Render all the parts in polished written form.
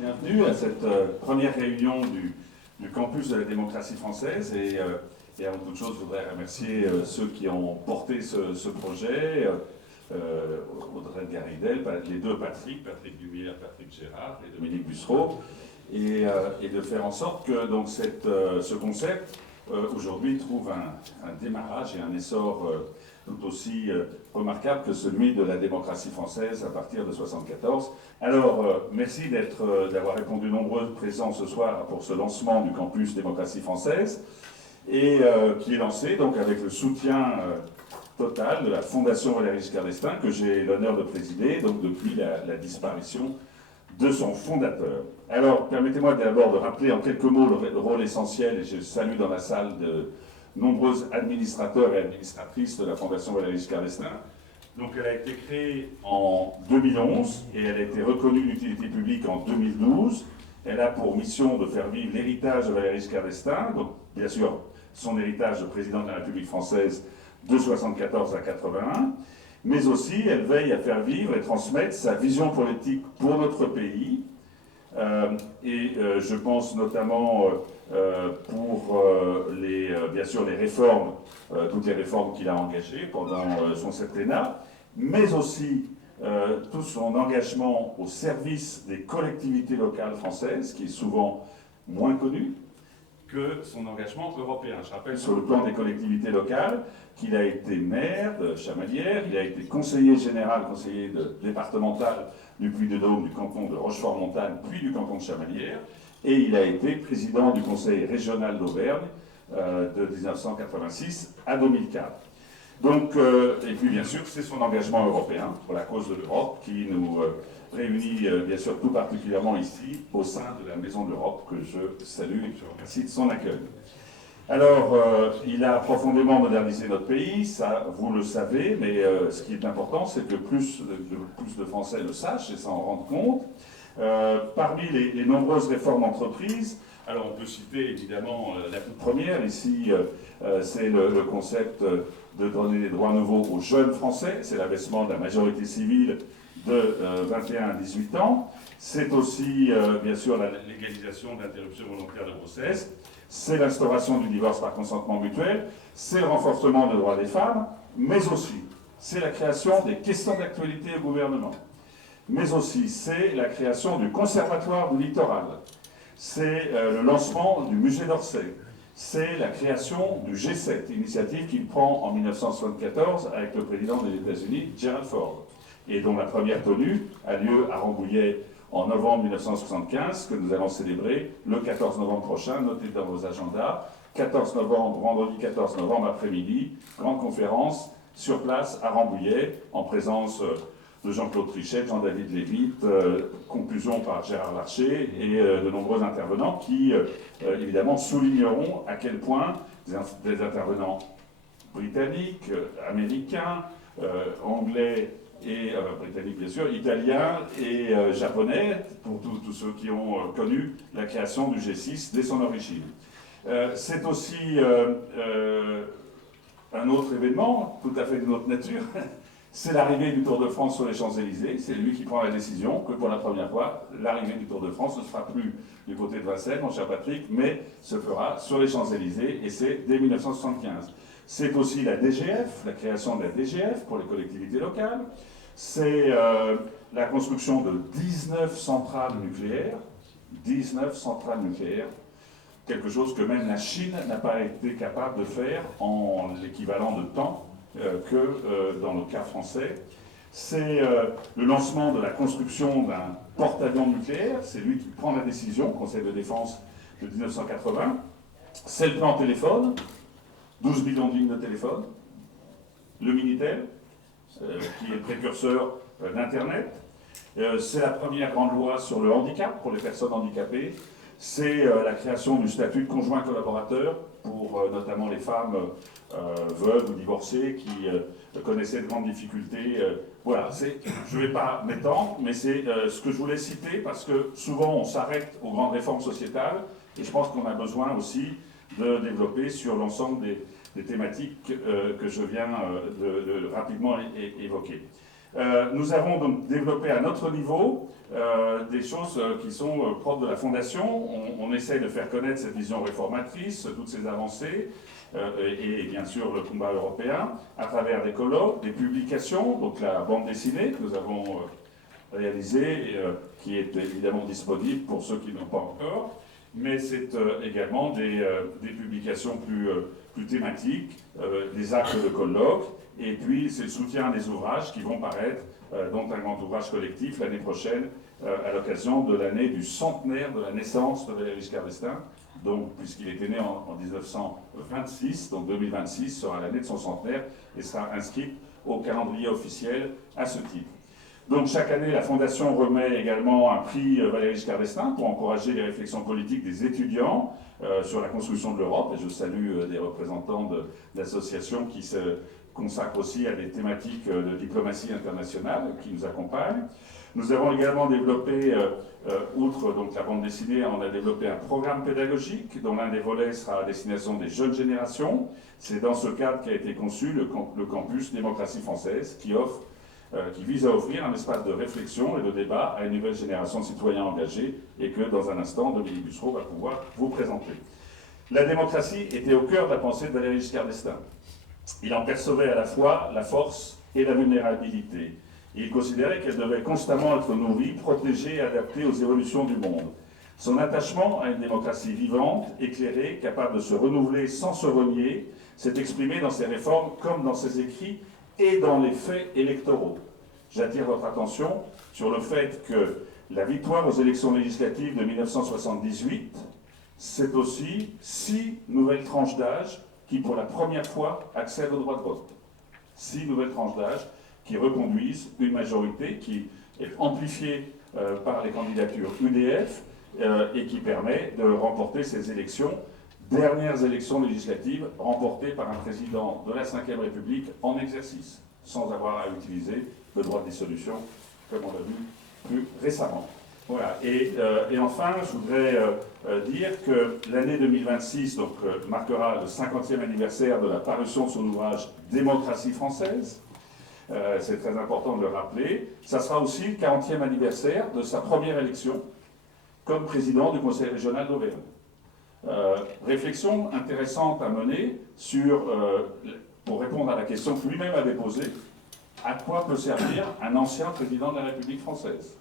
bienvenue à cette première réunion du campus de la démocratie française. Et avant toute chose, je voudrais remercier ceux qui ont porté ce projet, Audrey Garidel, les deux Patrick Lumière, Patrick Gérard et Dominique Bussereau, et de faire en sorte que donc, ce concept, aujourd'hui, trouve un démarrage et un essor tout aussi remarquable que celui de la démocratie française à partir de 1974. Alors, merci d'avoir répondu nombreux présents ce soir pour ce lancement du campus démocratie française, et qui est lancé donc avec le soutien total de la Fondation Valéry Giscard d'Estaing, que j'ai l'honneur de présider, donc depuis la disparition de son fondateur. Alors, permettez-moi d'abord de rappeler en quelques mots le rôle essentiel, et je salue dans la salle de nombreux administrateurs et administratrices de la Fondation Valéry Giscard d'Estaing. Donc, elle a été créée en 2011 et elle a été reconnue d'utilité publique en 2012. Elle a pour mission de faire vivre l'héritage de Valéry Giscard d'Estaing, donc bien sûr son héritage de président de la République française de 1974 à 1981, mais aussi elle veille à faire vivre et transmettre sa vision politique pour notre pays. Je pense notamment pour bien sûr les réformes, toutes les réformes qu'il a engagées pendant son septennat, mais aussi tout son engagement au service des collectivités locales françaises, qui est souvent moins connu que son engagement européen. Je rappelle sur le plan des collectivités locales qu'il a été maire de Chamalières, il a été conseiller général, conseiller départemental du Puy-de-Dôme, du canton de Rochefort-Montagne, puis du canton de Chamalières, et il a été président du conseil régional d'Auvergne de 1986 à 2004. Donc, et puis bien sûr, c'est son engagement européen pour la cause de l'Europe qui nous réunit bien sûr tout particulièrement ici au sein de la Maison de l'Europe, que je salue et que je remercie de son accueil. Alors, il a profondément modernisé notre pays, ça vous le savez, mais ce qui est important, c'est que plus de Français le sachent et s'en rendent compte. Parmi les nombreuses réformes entreprises, alors on peut citer évidemment la toute première, ici c'est le concept de donner des droits nouveaux aux jeunes Français, c'est l'abaissement de la majorité civile de 21 à 18 ans. C'est aussi, bien sûr, la légalisation de l'interruption volontaire de grossesse. C'est l'instauration du divorce par consentement mutuel. C'est le renforcement des droits des femmes. Mais aussi, c'est la création des questions d'actualité au gouvernement. Mais aussi, c'est la création du Conservatoire du littoral. C'est le lancement du musée d'Orsay. C'est la création du G7, initiative qu'il prend en 1974 avec le président des États-Unis, Gerald Ford, et dont la première tenue a lieu à Rambouillet en novembre 1975, que nous allons célébrer le 14 novembre prochain. Notez dans vos agendas, 14 novembre, vendredi 14 novembre après-midi, grande conférence sur place à Rambouillet, en présence de Jean-Claude Trichet, Jean-David Lévite, conclusion par Gérard Larcher et de nombreux intervenants qui, évidemment, souligneront à quel point des intervenants britanniques, américains, anglais, et britanniques bien sûr, italiens et japonais, pour tous ceux qui ont connu la création du G6 dès son origine. C'est aussi un autre événement, tout à fait d'une autre nature, c'est l'arrivée du Tour de France sur les Champs-Élysées. C'est lui qui prend la décision que pour la première fois, l'arrivée du Tour de France ne se fera plus du côté de Vincennes, mon cher Patrick, mais se fera sur les Champs-Élysées, et c'est dès 1975. C'est aussi la DGF, la création de la DGF pour les collectivités locales. C'est la construction de 19 centrales nucléaires. 19 centrales nucléaires. Quelque chose que même la Chine n'a pas été capable de faire en l'équivalent de temps que dans le cas français. C'est le lancement de la construction d'un porte-avions nucléaire. C'est lui qui prend la décision, Conseil de défense de 1980. C'est le plan téléphone. 12 millions de lignes de téléphone, le Minitel, qui est le précurseur d'Internet. C'est la première grande loi sur le handicap pour les personnes handicapées. C'est la création du statut de conjoint collaborateur pour notamment les femmes veuves ou divorcées qui connaissaient de grandes difficultés. Voilà, je ne vais pas m'étendre, mais c'est ce que je voulais citer parce que souvent on s'arrête aux grandes réformes sociétales et je pense qu'on a besoin aussi de développer sur l'ensemble des thématiques que je viens de rapidement évoquer. Nous avons donc développé à notre niveau des choses qui sont propres de la Fondation. On essaie de faire connaître cette vision réformatrice, toutes ces avancées, et bien sûr le combat européen, à travers des colloques, des publications, donc la bande dessinée que nous avons réalisée, qui est évidemment disponible pour ceux qui n'ont pas encore, mais c'est également des publications plus thématiques, des actes de colloques, et puis c'est le soutien à des ouvrages qui vont paraître, dont un grand ouvrage collectif l'année prochaine, à l'occasion de l'année du centenaire de la naissance de Valéry Giscard d'Estaing, donc puisqu'il était né en 1926, donc 2026 sera l'année de son centenaire et sera inscrit au calendrier officiel à ce titre. Donc chaque année, la Fondation remet également un prix Valéry Giscard d'Estaing pour encourager les réflexions politiques des étudiants sur la construction de l'Europe. Et je salue des représentants d'associations qui se consacrent aussi à des thématiques de diplomatie internationale qui nous accompagnent. Nous avons également développé, outre donc, la bande dessinée, on a développé un programme pédagogique dont l'un des volets sera à destination des jeunes générations. C'est dans ce cadre qu'a été conçu le campus Démocratie française qui vise à offrir un espace de réflexion et de débat à une nouvelle génération de citoyens engagés et que, dans un instant, Dominique Bussereau va pouvoir vous présenter. La démocratie était au cœur de la pensée de Valéry Giscard d'Estaing. Il en percevait à la fois la force et la vulnérabilité. Et il considérait qu'elle devait constamment être nourrie, protégée et adaptée aux évolutions du monde. Son attachement à une démocratie vivante, éclairée, capable de se renouveler sans se renier, s'est exprimé dans ses réformes comme dans ses écrits et dans les faits électoraux. J'attire votre attention sur le fait que la victoire aux élections législatives de 1978, c'est aussi 6 nouvelles tranches d'âge qui, pour la première fois, accèdent au droit de vote. 6 nouvelles tranches d'âge qui reconduisent une majorité qui est amplifiée par les candidatures UDF et qui permet de remporter ces élections, dernières élections législatives remportées par un président de la Ve République en exercice, sans avoir à utiliser le droit de dissolution, comme on l'a vu plus récemment. Voilà. Et enfin, je voudrais dire que l'année 2026 donc, marquera le 50e anniversaire de la parution de son ouvrage « Démocratie française ». C'est très important de le rappeler. Ça sera aussi le 40e anniversaire de sa première élection comme président du Conseil régional d'Auvergne. Réflexion intéressante à mener pour répondre à la question que lui-même avait posée, à quoi peut servir un ancien président de la République française?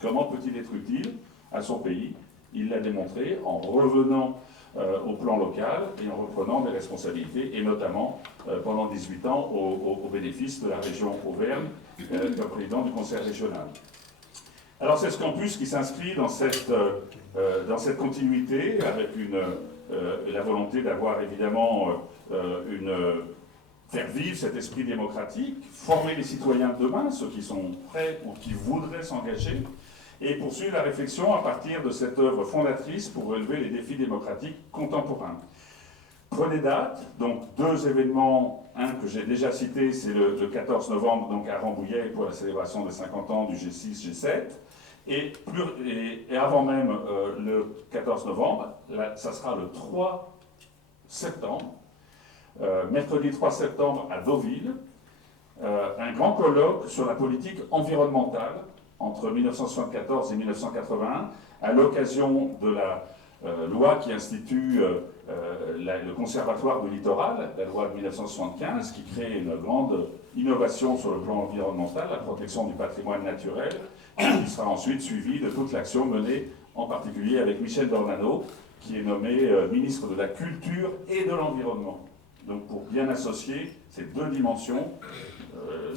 Comment peut-il être utile à son pays? Il l'a démontré en revenant au plan local et en reprenant des responsabilités, et notamment pendant 18 ans au bénéfice de la région Auvergne comme président du Conseil régional. Alors c'est ce campus qui s'inscrit dans cette continuité avec la volonté d'avoir évidemment faire vivre cet esprit démocratique, former les citoyens de demain, ceux qui sont prêts ou qui voudraient s'engager, et poursuivre la réflexion à partir de cette œuvre fondatrice pour relever les défis démocratiques contemporains. Prenez date, donc 2 événements, un que j'ai déjà cité, c'est le 14 novembre donc à Rambouillet pour la célébration des 50 ans du G6, G7, et avant même le 14 novembre, ça sera le 3 septembre, mercredi 3 septembre à Deauville, un grand colloque sur la politique environnementale entre 1974 et 1981, à l'occasion de la loi qui institue le Conservatoire du littoral, la loi de 1975, qui crée une grande innovation sur le plan environnemental, la protection du patrimoine naturel, qui sera ensuite suivie de toute l'action menée, en particulier avec Michel Dornano, qui est nommé ministre de la Culture et de l'Environnement. Donc pour bien associer ces 2 dimensions,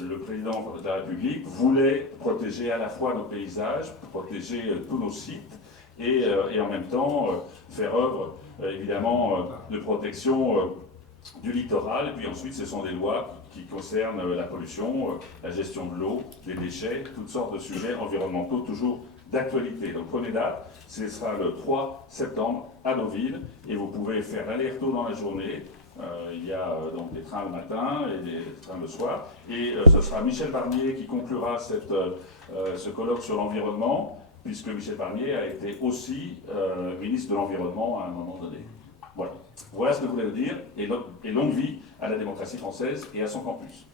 le président de la République voulait protéger à la fois nos paysages, protéger tous nos sites, et en même temps faire œuvre évidemment de protection du littoral. Et puis ensuite, ce sont des lois qui concernent la pollution, la gestion de l'eau, des déchets, toutes sortes de sujets environnementaux toujours d'actualité. Donc prenez date, ce sera le 3 septembre à Deauville, et vous pouvez faire aller-retour dans la journée. Il y a donc des trains le matin et des trains le soir. Et ce sera Michel Barnier qui conclura ce colloque sur l'environnement, puisque Michel Barnier a été aussi ministre de l'Environnement à un moment donné. Voilà. Voilà ce que je voulais vous dire, et longue vie à la démocratie française et à son campus.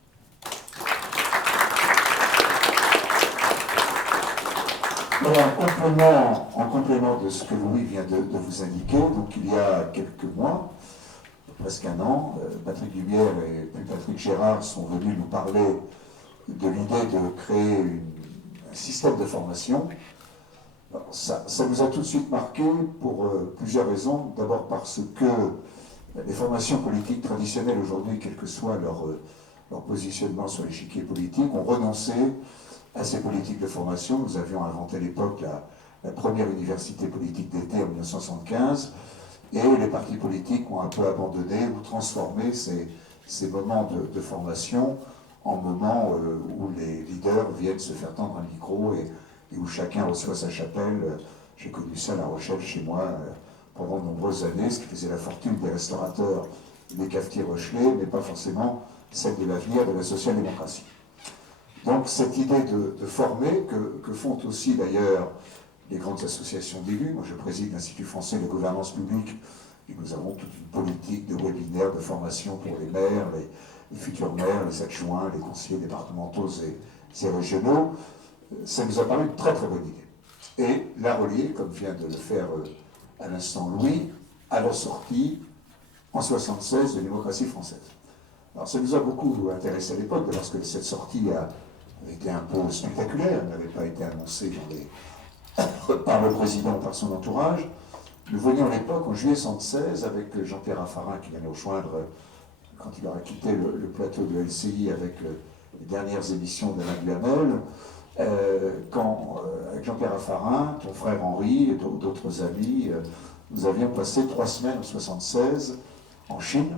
Alors, en complément de ce que Louis vient de vous indiquer, donc il y a quelques mois, presque un an, Patrick Dubière et puis Patrick Gérard sont venus nous parler de l'idée de créer un système de formation. Alors, ça nous a tout de suite marqué pour plusieurs raisons. D'abord parce que les formations politiques traditionnelles aujourd'hui, quel que soit leur positionnement sur l'échiquier politique, ont renoncé à ces politiques de formation. Nous avions inventé à l'époque la première université politique d'été en 1975, et les partis politiques ont un peu abandonné ou transformé ces moments de formation en moments où les leaders viennent se faire tendre un micro et où chacun reçoit sa chapelle. J'ai connu ça à La Rochelle chez moi pendant de nombreuses années, ce qui faisait la fortune des restaurateurs et des cafetiers rochelais, mais pas forcément celle de l'avenir de la social-démocratie. Donc cette idée de former, que font aussi d'ailleurs les grandes associations d'élus. Moi je préside l'Institut français de gouvernance publique, et nous avons toute une politique de webinaires, de formation pour les maires, les futurs maires, les adjoints, les conseillers départementaux et régionaux. Ça nous a paru une très très bonne idée. Et la relier, comme vient de le faire à l'instant Louis, à la sortie en 1976 de démocratie française. Alors ça nous a beaucoup intéressé à l'époque, lorsque cette sortie a été un peu spectaculaire, elle n'avait pas été annoncée par le président ou par son entourage. Nous venions à l'époque, en juillet 1976, avec Jean-Pierre Raffarin qui vient nous rejoindre quand il aura quitté le plateau de LCI avec les dernières émissions d'Alain Duhamel, avec Jean-Pierre Raffarin, ton frère Henri et d'autres amis, nous avions passé 3 semaines en 1976 en Chine,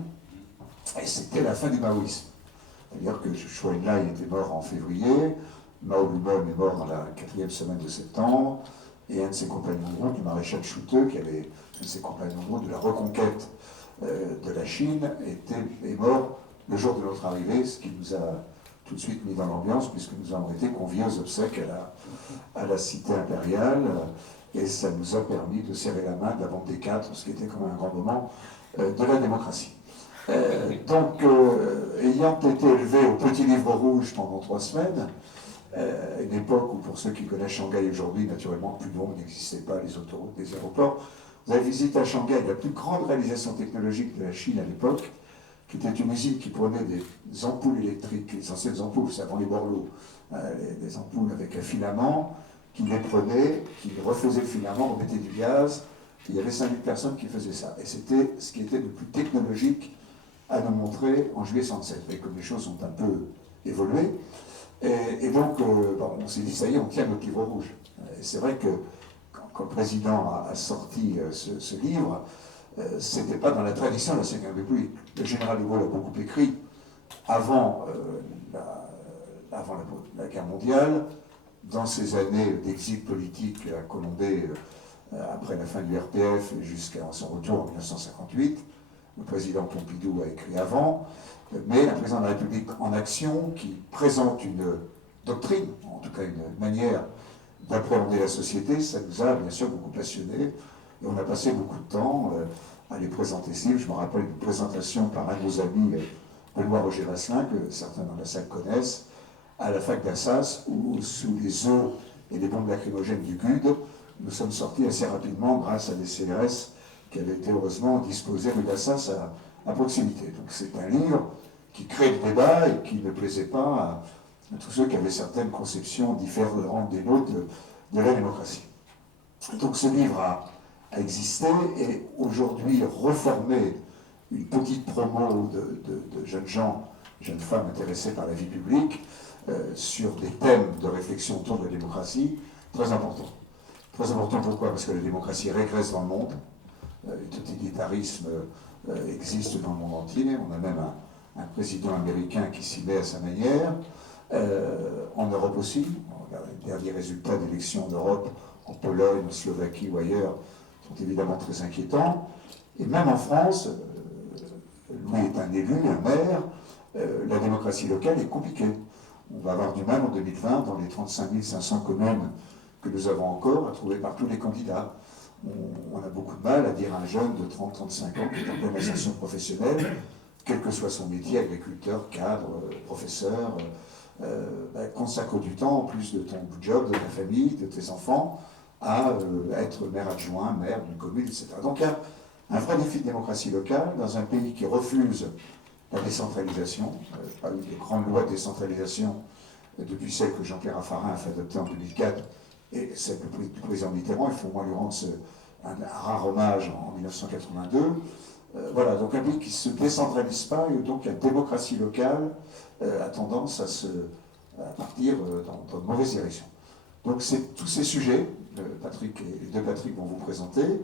et c'était la fin du maoïsme. C'est-à-dire que Zhou Enlai était mort en février, Mao lui-même est mort dans la 4e semaine de septembre, et un de ses compagnons de route, le maréchal Chouteux, qui avait un de ses compagnons de route de la reconquête de la Chine, est mort le jour de notre arrivée, ce qui nous a tout de suite mis dans l'ambiance, puisque nous avons été conviés aux obsèques à la cité impériale, et ça nous a permis de serrer la main de la bande des quatre, ce qui était quand même un grand moment de la démocratie. Donc, ayant été élevé au Petit Livre Rouge pendant 3 semaines, une époque où, pour ceux qui connaissent Shanghai aujourd'hui, naturellement, plus long n'existait pas, les autoroutes, les aéroports. Vous avez visité à Shanghai la plus grande réalisation technologique de la Chine à l'époque, qui était une usine qui prenait des ampoules électriques, les anciennes ampoules, c'est avant les borlots, des ampoules avec un filament, qui les prenait, qui refaisait le filament, remettait du gaz. Il y avait 5000 personnes qui faisaient ça. Et c'était ce qui était le plus technologique à nous montrer en juillet 1967. Et comme les choses ont un peu évolué, et donc on s'est dit, ça y est, on tient notre livre rouge. Et c'est vrai que quand le président a sorti ce livre, c'était pas dans la tradition de la Cinquième République. Le général de Gaulle a beaucoup écrit avant la guerre mondiale, dans ces années d'exil politique à Colombey, après la fin du RPF et jusqu'à son retour en 1958. Le président Pompidou a écrit avant, mais un président de la République en action qui présente une doctrine, en tout cas une manière d'appréhender la société, ça nous a bien sûr beaucoup passionnés. Et on a passé beaucoup de temps à les présenter ici. Je me rappelle une présentation par un de nos amis, Benoît Roger Vasselin, que certains dans la salle connaissent, à la fac d'Assas, où sous les eaux et les bombes lacrymogènes du GUD, nous sommes sortis assez rapidement grâce à des CRS qui avaient été heureusement disposés rue d'Assas à proximité. Donc c'est un livre qui crée le débat et qui ne plaisait pas à tous ceux qui avaient certaines conceptions différentes des nôtres de la démocratie. Donc ce livre a existé et aujourd'hui reformé une petite promo de jeunes gens, jeunes femmes intéressées par la vie publique sur des thèmes de réflexion autour de la démocratie très importants. Très important pourquoi? Parce que la démocratie régresse dans le monde. Le totalitarisme existe dans le monde entier. On a même un président américain qui s'y met à sa manière. En Europe aussi, on regarde les derniers résultats d'élections en Europe, en Pologne, en Slovaquie ou ailleurs, sont évidemment très inquiétants. Et même en France, Louis est un élu, un maire, la démocratie locale est compliquée. On va avoir du mal en 2020 dans les 35 500 communes que nous avons encore à trouver partout les candidats. On a beaucoup de mal à dire à un jeune de 30-35 ans qui est en pleine ascension professionnelle, quel que soit son métier, agriculteur, cadre, professeur, consacre du temps, en plus de ton job, de ta famille, de tes enfants, à être maire adjoint, maire d'une commune, etc. Donc il y a un vrai défi de démocratie locale dans un pays qui refuse la décentralisation, pas eu de grandes lois de décentralisation depuis celle que Jean-Pierre Raffarin a fait adopter en 2004 et celle du président Mitterrand. Il faut au moins lui rendre un rare hommage en 1982. Voilà, donc un pays qui ne se décentralise pas et donc la démocratie locale a tendance à partir dans de mauvaises directions. Donc c'est tous ces sujets, Patrick et les deux Patrick vont vous présenter,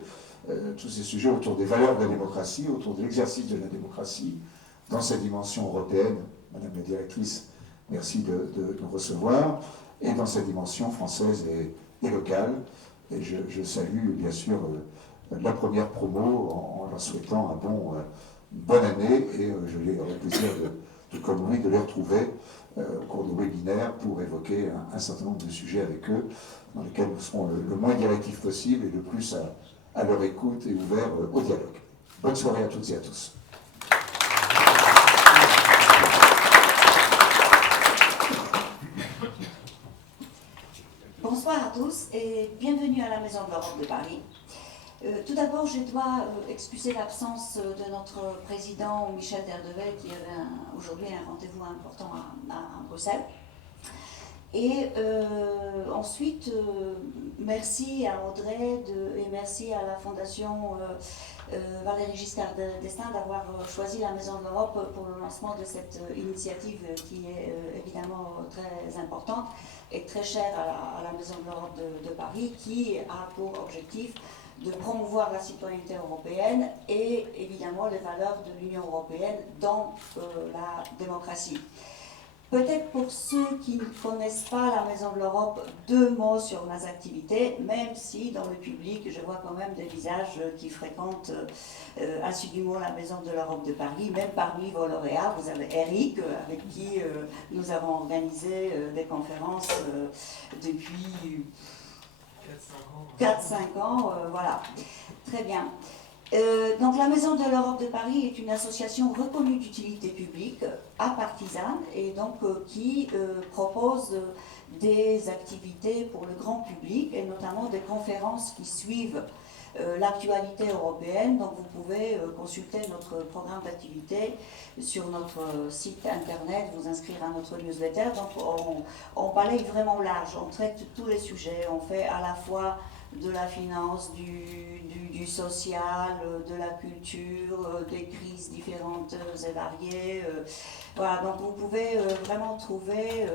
tous ces sujets autour des valeurs de la démocratie, autour de l'exercice de la démocratie, dans sa dimension européenne. Madame la directrice, merci de nous recevoir, et dans sa dimension française et locale. Et je salue bien sûr la première promo en leur souhaitant une bonne année, et je l'ai le plaisir tout comme lui de les retrouver au cours de webinaires pour évoquer un certain nombre de sujets avec eux, dans lesquels nous serons le moins directifs possible et le plus à leur écoute et ouverts au dialogue. Bonne soirée à toutes et à tous. Bonsoir à tous et bienvenue à la Maison de l'Europe de Paris. Tout d'abord, je dois excuser l'absence de notre président Michel Derdevelle qui avait aujourd'hui un rendez-vous important à Bruxelles. Et ensuite, merci à Audrey et merci à la Fondation Valéry Giscard d'Estaing d'avoir choisi la Maison de l'Europe pour le lancement de cette initiative qui est évidemment très importante et très chère à la Maison de l'Europe de Paris, qui a pour objectif de promouvoir la citoyenneté européenne et évidemment les valeurs de l'Union européenne dans la démocratie. Peut-être pour ceux qui ne connaissent pas la Maison de l'Europe, 2 mots sur nos activités, même si dans le public, je vois quand même des visages qui fréquentent assidûment la Maison de l'Europe de Paris. Même parmi vos lauréats, vous avez Eric, avec qui nous avons organisé des conférences depuis 4-5 ans. Voilà, très bien. Donc la Maison de l'Europe de Paris est une association reconnue d'utilité publique, apartisane, et donc qui propose des activités pour le grand public, et notamment des conférences qui suivent l'actualité européenne. Donc vous pouvez consulter notre programme d'activité sur notre site internet, vous inscrire à notre newsletter. Donc on balaye vraiment large, on traite tous les sujets, on fait à la fois de la finance, du social, de la culture, des crises différentes et variées. Voilà, donc vous pouvez vraiment trouver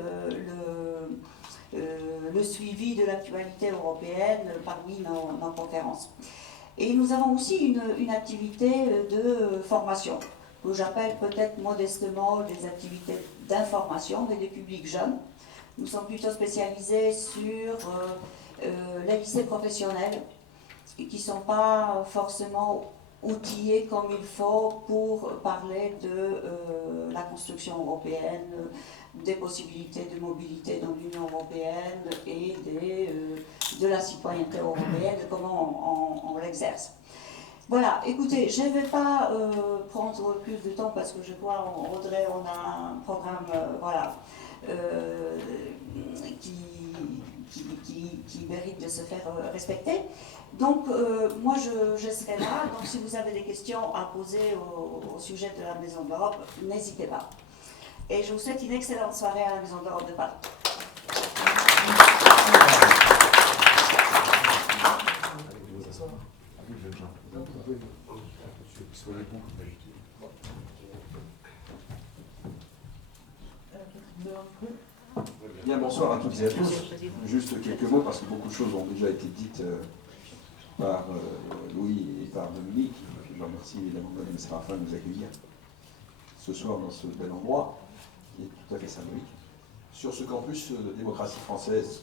le suivi de l'actualité européenne parmi nos conférences. Et nous avons aussi une activité de formation, que j'appelle peut-être modestement des activités d'information, mais des publics jeunes. Nous sommes plutôt spécialisés sur les lycées professionnels, qui ne sont pas forcément outillés comme il faut pour parler de la construction européenne, des possibilités de mobilité dans l'Union européenne et de la citoyenneté européenne, de comment on l'exerce. Voilà, écoutez, je ne vais pas prendre plus de temps parce que je crois, Audrey, on a un programme qui mérite de se faire respecter. Donc, moi, je serai là. Donc, si vous avez des questions à poser au sujet de la Maison de l'Europe, n'hésitez pas. Et je vous souhaite une excellente soirée à la Maison de l'Europe de Paris. Bien, bonsoir à toutes et à tous. Juste quelques mots, parce que beaucoup de choses ont déjà été dites par Louis et par Dominique. Je remercie évidemment Mme Séraphin de nous accueillir ce soir dans ce bel endroit, qui est tout à fait symbolique. Sur ce campus de démocratie française,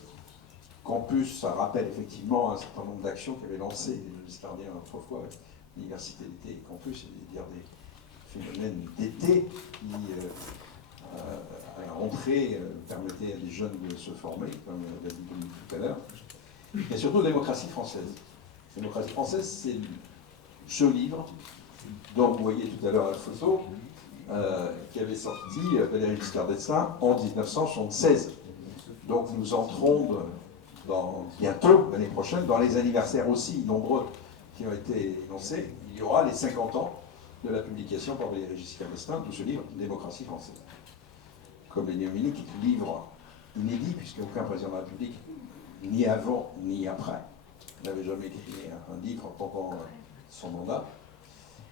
campus, ça rappelle effectivement un certain nombre d'actions qu'avaient lancées les Giscardiens autrefois, l'université d'été et campus, c'est-à-dire des phénomènes d'été qui, à la rentrée, permettaient à des jeunes de se former, comme l'a dit Dominique tout à l'heure. Et surtout, démocratie française. Démocratie française, c'est ce livre dont vous voyez tout à l'heure la photo, qui avait sorti Valéry Giscard d'Estaing en 1976. Donc nous entrons bientôt, l'année prochaine, dans les anniversaires aussi nombreux qui ont été énoncés. Il y aura les 50 ans de la publication par Valéry Giscard d'Estaing de ce livre, Démocratie française. Comme l'ignominique, livre inédit, puisqu'aucun président de la République, ni avant ni après, n'avait jamais écrit un livre pendant son mandat.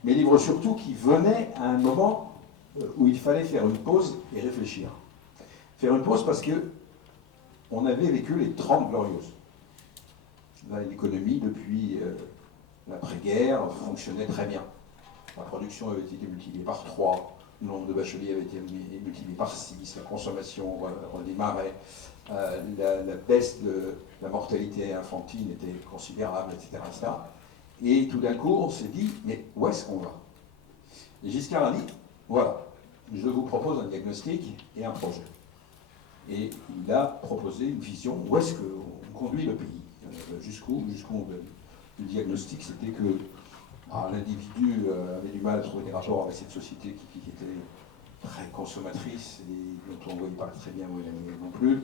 Mais livre surtout qui venait à un moment où il fallait faire une pause et réfléchir. Faire une pause parce que on avait vécu les 30 glorieuses. L'économie, depuis l'après-guerre, fonctionnait très bien. La production avait été multipliée par 3, le nombre de bacheliers avait été multiplié par 6, la consommation redémarrait, la baisse de la mortalité infantile était considérable, etc., etc. Et tout d'un coup, on s'est dit, mais où est-ce qu'on va? Et Giscard a dit, voilà, je vous propose un diagnostic et un projet. Et il a proposé une vision, où est-ce qu'on conduit le pays, jusqu'où on veut. Le diagnostic, c'était que l'individu avait du mal à trouver des rapports avec cette société qui était très consommatrice et dont on ne voyait pas très bien où elle allait non plus.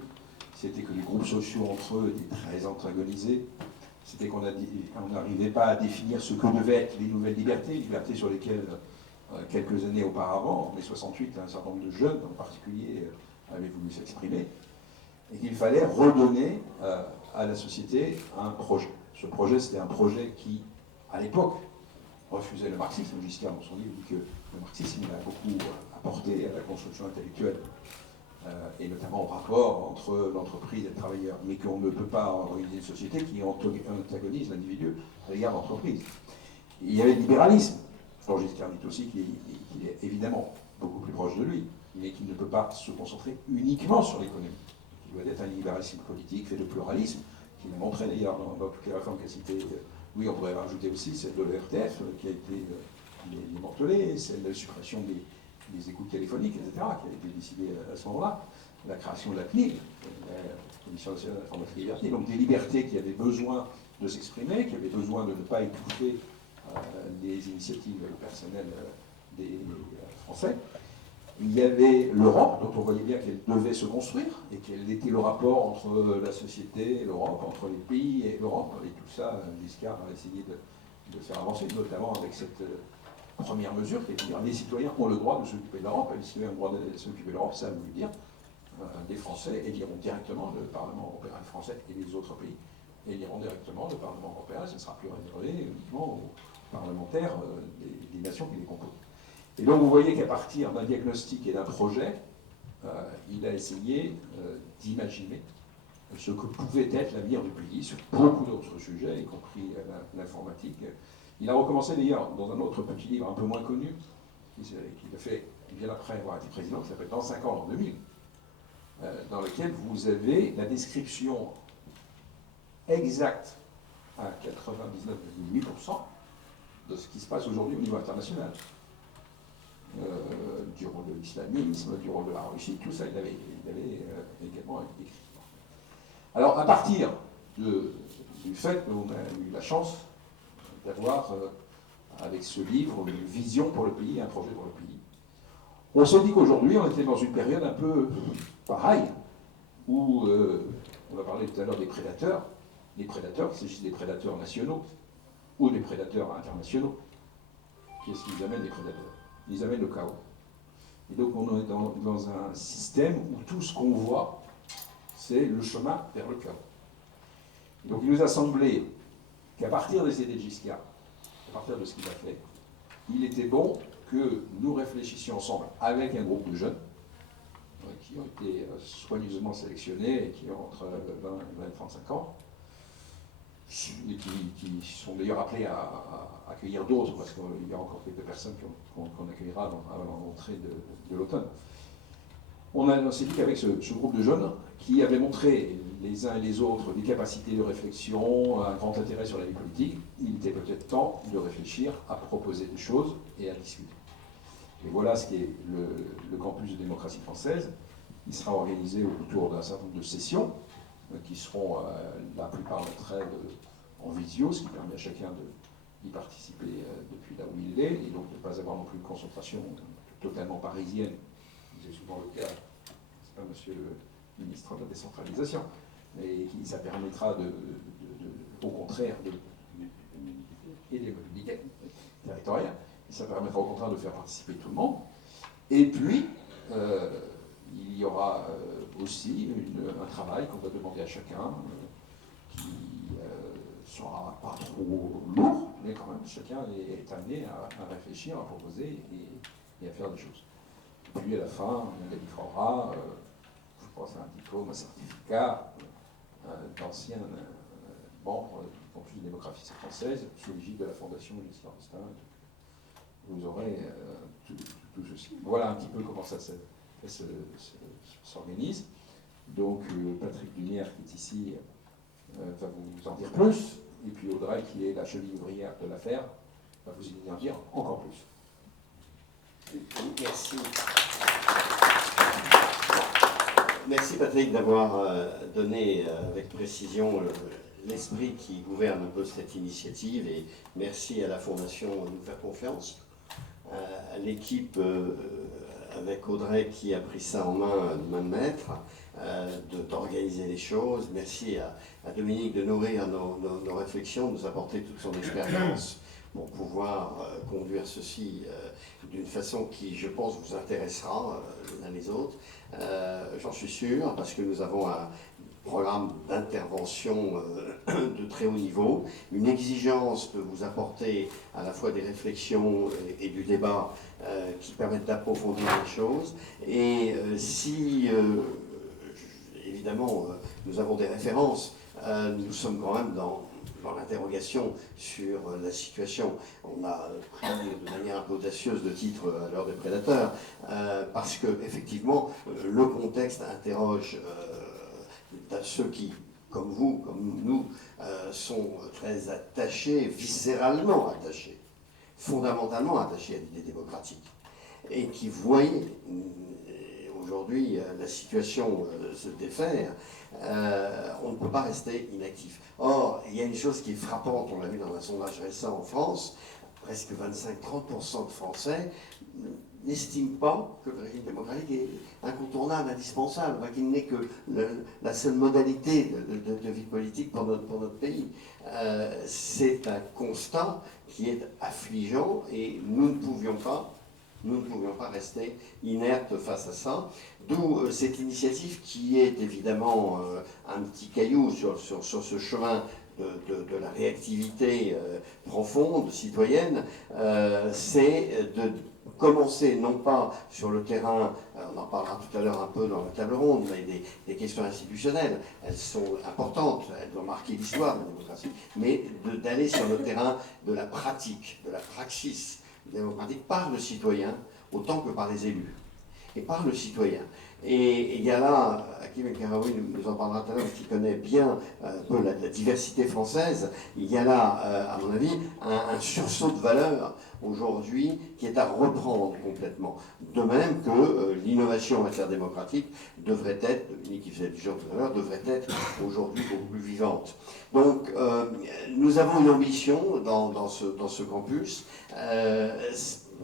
C'était que les groupes sociaux entre eux étaient très antagonisés. C'était qu'on n'arrivait pas à définir ce que devaient être les nouvelles libertés sur lesquelles, quelques années auparavant, en mai 68, un certain nombre de jeunes en particulier avaient voulu s'exprimer, et qu'il fallait redonner à la société un projet. Ce projet, c'était un projet qui, à l'époque, refusait le marxisme. Giscard, dans son livre, dit que le marxisme a beaucoup apporté à la construction intellectuelle, et notamment au rapport entre l'entreprise et le travailleur, mais qu'on ne peut pas organiser une société qui antagonise l'individu à l'égard de l'entreprise. Il y avait le libéralisme, dont Giscard dit aussi qu'il est évidemment beaucoup plus proche de lui, mais qu'il ne peut pas se concentrer uniquement sur l'économie. Il doit être un libéralisme politique, fait de pluralisme, qu'il a montré d'ailleurs dans toutes les réformes qu'a citées. Oui, on pourrait rajouter aussi celle de l'ERTF qui a été démantelée, celle de la suppression des écoutes téléphoniques, etc., qui a été décidée à ce moment-là, la création de la CNIL, la Commission nationale d'informatique et liberté, donc des libertés qui avaient besoin de s'exprimer, qui avaient besoin de ne pas étouffer les initiatives personnelles des Français. Il y avait l'Europe, dont on voyait bien qu'elle devait se construire, et quel était le rapport entre la société et l'Europe, entre les pays et l'Europe, et tout ça, Giscard a essayé de faire avancer, notamment avec cette première mesure, qui est de dire les citoyens ont le droit de s'occuper de l'Europe, et les citoyens ont le droit de s'occuper de l'Europe, ça veut dire les Français éliront directement le Parlement européen, les Français et les autres pays éliront directement le Parlement européen, ce ne sera plus réservé uniquement aux parlementaires des nations qui les composent. Et donc vous voyez qu'à partir d'un diagnostic et d'un projet, il a essayé d'imaginer ce que pouvait être l'avenir du pays sur beaucoup d'autres sujets, y compris l'informatique. Il a recommencé d'ailleurs dans un autre petit livre un peu moins connu, qu'il a fait bien après avoir été président, qui s'appelle Dans 5 ans, en 2000, dans lequel vous avez la description exacte à 99,8% de ce qui se passe aujourd'hui au niveau international. Du rôle de l'islamisme, du rôle de la Russie, tout ça, il avait également écrit. Alors, à partir du fait qu'on a eu la chance d'avoir, avec ce livre, une vision pour le pays, un projet pour le pays, on s'est dit qu'aujourd'hui, on était dans une période un peu pareille, où, on va parler tout à l'heure des prédateurs, qu'il s'agisse des prédateurs nationaux ou des prédateurs internationaux. Qu'est-ce qu'ils amènent, les prédateurs? Ils amènent le chaos. Et donc on est dans un système où tout ce qu'on voit, c'est le chemin vers le chaos. Et donc il nous a semblé qu'à partir des idées de Giscard, à partir de ce qu'il a fait, il était bon que nous réfléchissions ensemble avec un groupe de jeunes qui ont été soigneusement sélectionnés et qui ont entre 20 et 35 ans, et qui sont d'ailleurs appelés à accueillir d'autres, parce qu'il y a encore quelques personnes qu'on accueillera avant l'entrée de l'automne. On s'est dit qu'avec ce groupe de jeunes, qui avaient montré les uns et les autres des capacités de réflexion, un grand intérêt sur la vie politique, il était peut-être temps de réfléchir à proposer des choses et à discuter. Et voilà ce qui est le campus de démocratie française. Il sera organisé autour d'un certain nombre de sessions, qui seront la plupart d'entre elles en visio, ce qui permet à chacun d'y participer depuis là où il est, et donc de ne pas avoir non plus une concentration totalement parisienne, c'est souvent le cas, c'est pas monsieur le ministre de la décentralisation, mais ça permettra au contraire et des mobilités territoriales, ça permettra au contraire de faire participer tout le monde. Et puis, il y aura aussi un travail qu'on va demander à chacun, qui sera pas trop lourd, mais quand même chacun est amené à réfléchir, à proposer et à faire des choses. Et puis à la fin, on délivrera, je crois, c'est un diplôme, un certificat d'ancien membre du campus de démographie française, sous l'égide de la Fondation Giscard d'Estaing. Vous aurez tout ceci. Voilà un petit peu comment ça s'organise. Donc Patrick Lumière, qui est ici, va vous en dire plus. Et puis Audrey, qui est la cheville ouvrière de l'affaire, va vous en dire encore plus. Merci. Merci Patrick d'avoir donné avec précision l'esprit qui gouverne un peu cette initiative, et merci à la Fondation de nous faire confiance, à l'équipe avec Audrey qui a pris ça en main de maître, d'organiser les choses. Merci à Dominique de nourrir nos réflexions, de nous apporter toute son expérience pour pouvoir conduire ceci d'une façon qui, je pense, vous intéressera les uns les autres. J'en suis sûr, parce que nous avons un programme d'intervention de très haut niveau, une exigence de vous apporter à la fois des réflexions et du débat qui permettent d'approfondir les choses. Et si, évidemment, nous avons des références, nous sommes quand même dans l'interrogation sur la situation. On a pris de manière un peu audacieuse le titre à l'heure des prédateurs, parce que effectivement le contexte interroge ceux qui, comme vous, comme nous, sont très attachés, viscéralement attachés, fondamentalement attachés à l'idée démocratique, et qui voient aujourd'hui la situation se défaire. On ne peut pas rester inactif. Or, il y a une chose qui est frappante, on l'a vu dans un sondage récent en France, presque 25-30% de Français n'estiment pas que le régime démocratique est incontournable, indispensable, qu'il n'est que la seule modalité de vie politique pour notre pays. C'est un constat qui est affligeant, et nous ne pouvions pas rester inertes face à ça. D'où cette initiative qui est évidemment un petit caillou sur ce chemin de la réactivité profonde, citoyenne. C'est de commencer, non pas sur le terrain, on en parlera tout à l'heure un peu dans la table ronde, mais des questions institutionnelles, elles sont importantes, elles doivent marquer l'histoire de la démocratie, mais d'aller sur le terrain de la pratique, de la praxis démocratique par le citoyen, autant que par les élus, et par le citoyen. Et il y a là, Hakim El Karaoui nous en parlera tout à l'heure, qui connaît bien un peu la diversité française, il y a là, à mon avis, un sursaut de valeur aujourd'hui qui est à reprendre complètement. De même que l'innovation en matière démocratique devrait être, Dominique qui faisait du genre tout à l'heure, devrait être aujourd'hui beaucoup plus vivante. Donc nous avons une ambition dans ce campus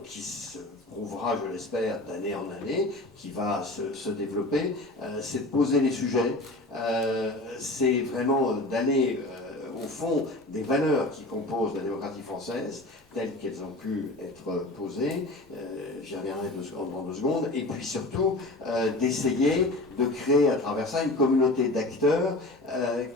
qui se prouvera, je l'espère, d'année en année, qui va se développer, c'est de poser les sujets, c'est vraiment d'aller au fond des valeurs qui composent la démocratie française, telles qu'elles ont pu être posées, j'y reviendrai dans 2 secondes, et puis surtout d'essayer de créer à travers ça une communauté d'acteurs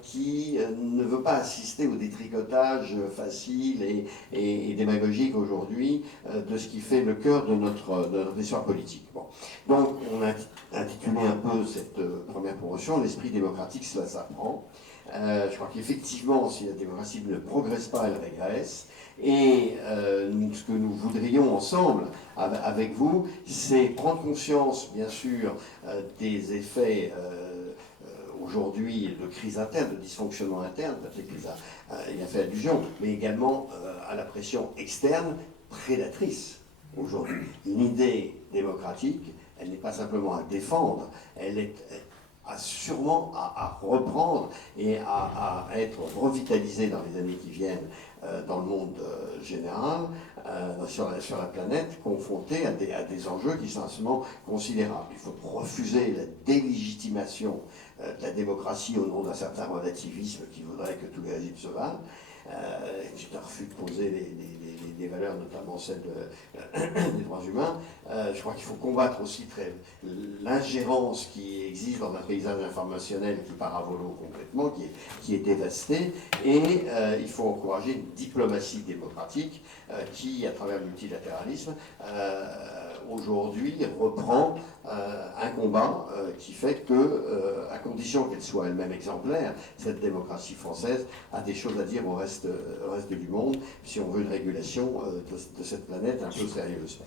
qui ne veut pas assister au détricotage facile et démagogique aujourd'hui de ce qui fait le cœur de notre histoire politique. Bon. Donc on a intitulé un peu cette première promotion « L'esprit démocratique, cela s'apprend ». Je crois qu'effectivement, si la démocratie ne progresse pas, elle régresse. Et ce que nous voudrions ensemble, avec vous, c'est prendre conscience, bien sûr, des effets aujourd'hui de crise interne, de dysfonctionnement interne, Patrick y a fait allusion, mais également à la pression externe prédatrice aujourd'hui. L'idée démocratique, elle n'est pas simplement à défendre, elle est sûrement à reprendre et à être revitalisé dans les années qui viennent dans le monde général, sur la planète, confronté à des enjeux qui sont absolument considérables. Il faut refuser la délégitimation de la démocratie au nom d'un certain relativisme qui voudrait que tous les régimes se valent. C'est un refus de poser les valeurs, notamment celles des droits humains. Je crois qu'il faut combattre aussi l'ingérence qui existe dans un paysage informationnel qui part à volo complètement, qui est dévasté, et il faut encourager une diplomatie démocratique qui, à travers le multilatéralisme, aujourd'hui reprend un combat qui fait que, à condition qu'elle soit elle-même exemplaire, cette démocratie française a des choses à dire au reste du monde, si on veut une régulation de cette planète un peu sérieuse.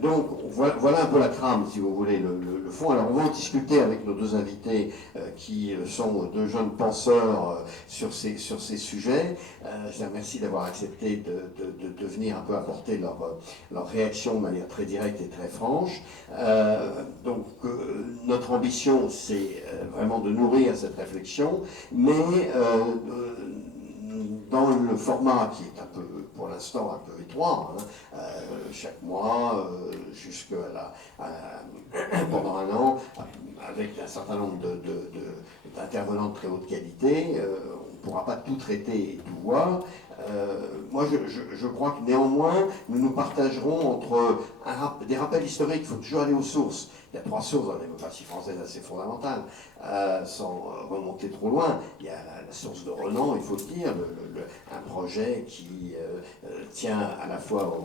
Donc voilà un peu la trame, si vous voulez, le fond. Alors on va en discuter avec nos deux invités qui sont deux jeunes penseurs sur ces sujets. Je les remercie d'avoir accepté de venir un peu apporter leur réaction de manière très directe et très franche. Donc notre ambition, c'est vraiment de nourrir cette réflexion, mais dans le format qui est un peu, pour l'instant, un peu étroit, hein, chaque mois, pendant un an, avec un certain nombre d'intervenants de très haute qualité, on ne pourra pas tout traiter et tout voir. Moi, je crois que néanmoins, nous partagerons entre des rappels historiques. Il faut toujours aller aux sources. Il y a 3 sources dans la démocratie française assez fondamentales, sans remonter trop loin. Il y a la source de Renan, il faut le dire, un projet qui tient à la fois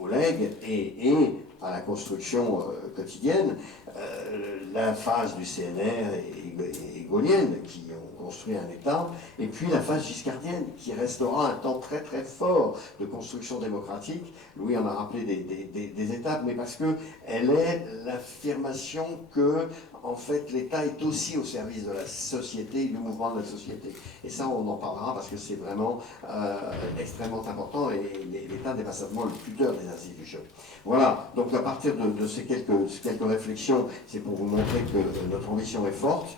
au legs et à la construction quotidienne. La phase du CNR et gaulienne, qui ont construit un État, et puis la phase giscardienne, qui restera un temps très très fort de construction démocratique. Louis en a rappelé des étapes, mais parce qu'elle est l'affirmation que, en fait, l'État est aussi au service de la société, du mouvement de la société. Et ça, on en parlera parce que c'est vraiment extrêmement important, et l'État n'est pas seulement le tuteur des institutions. Voilà, donc à partir de ces quelques réflexions, c'est pour vous montrer que notre ambition est forte.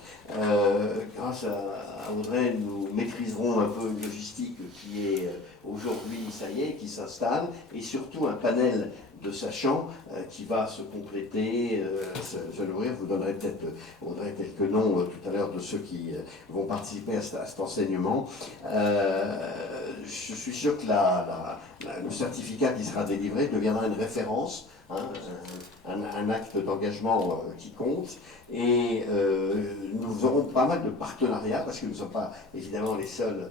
Grâce à Audrey, nous maîtriserons un peu une logistique qui est aujourd'hui, ça y est, qui s'installe, et surtout un panel de sachants qui va se compléter, se nourrir. Je vous donnerai peut-être, Audrey, quelques noms tout à l'heure de ceux qui vont participer à cet enseignement. Je suis sûr que le certificat qui sera délivré deviendra une référence, hein, un acte d'engagement qui compte, et nous aurons pas mal de partenariats, parce que nous ne sommes pas évidemment les seuls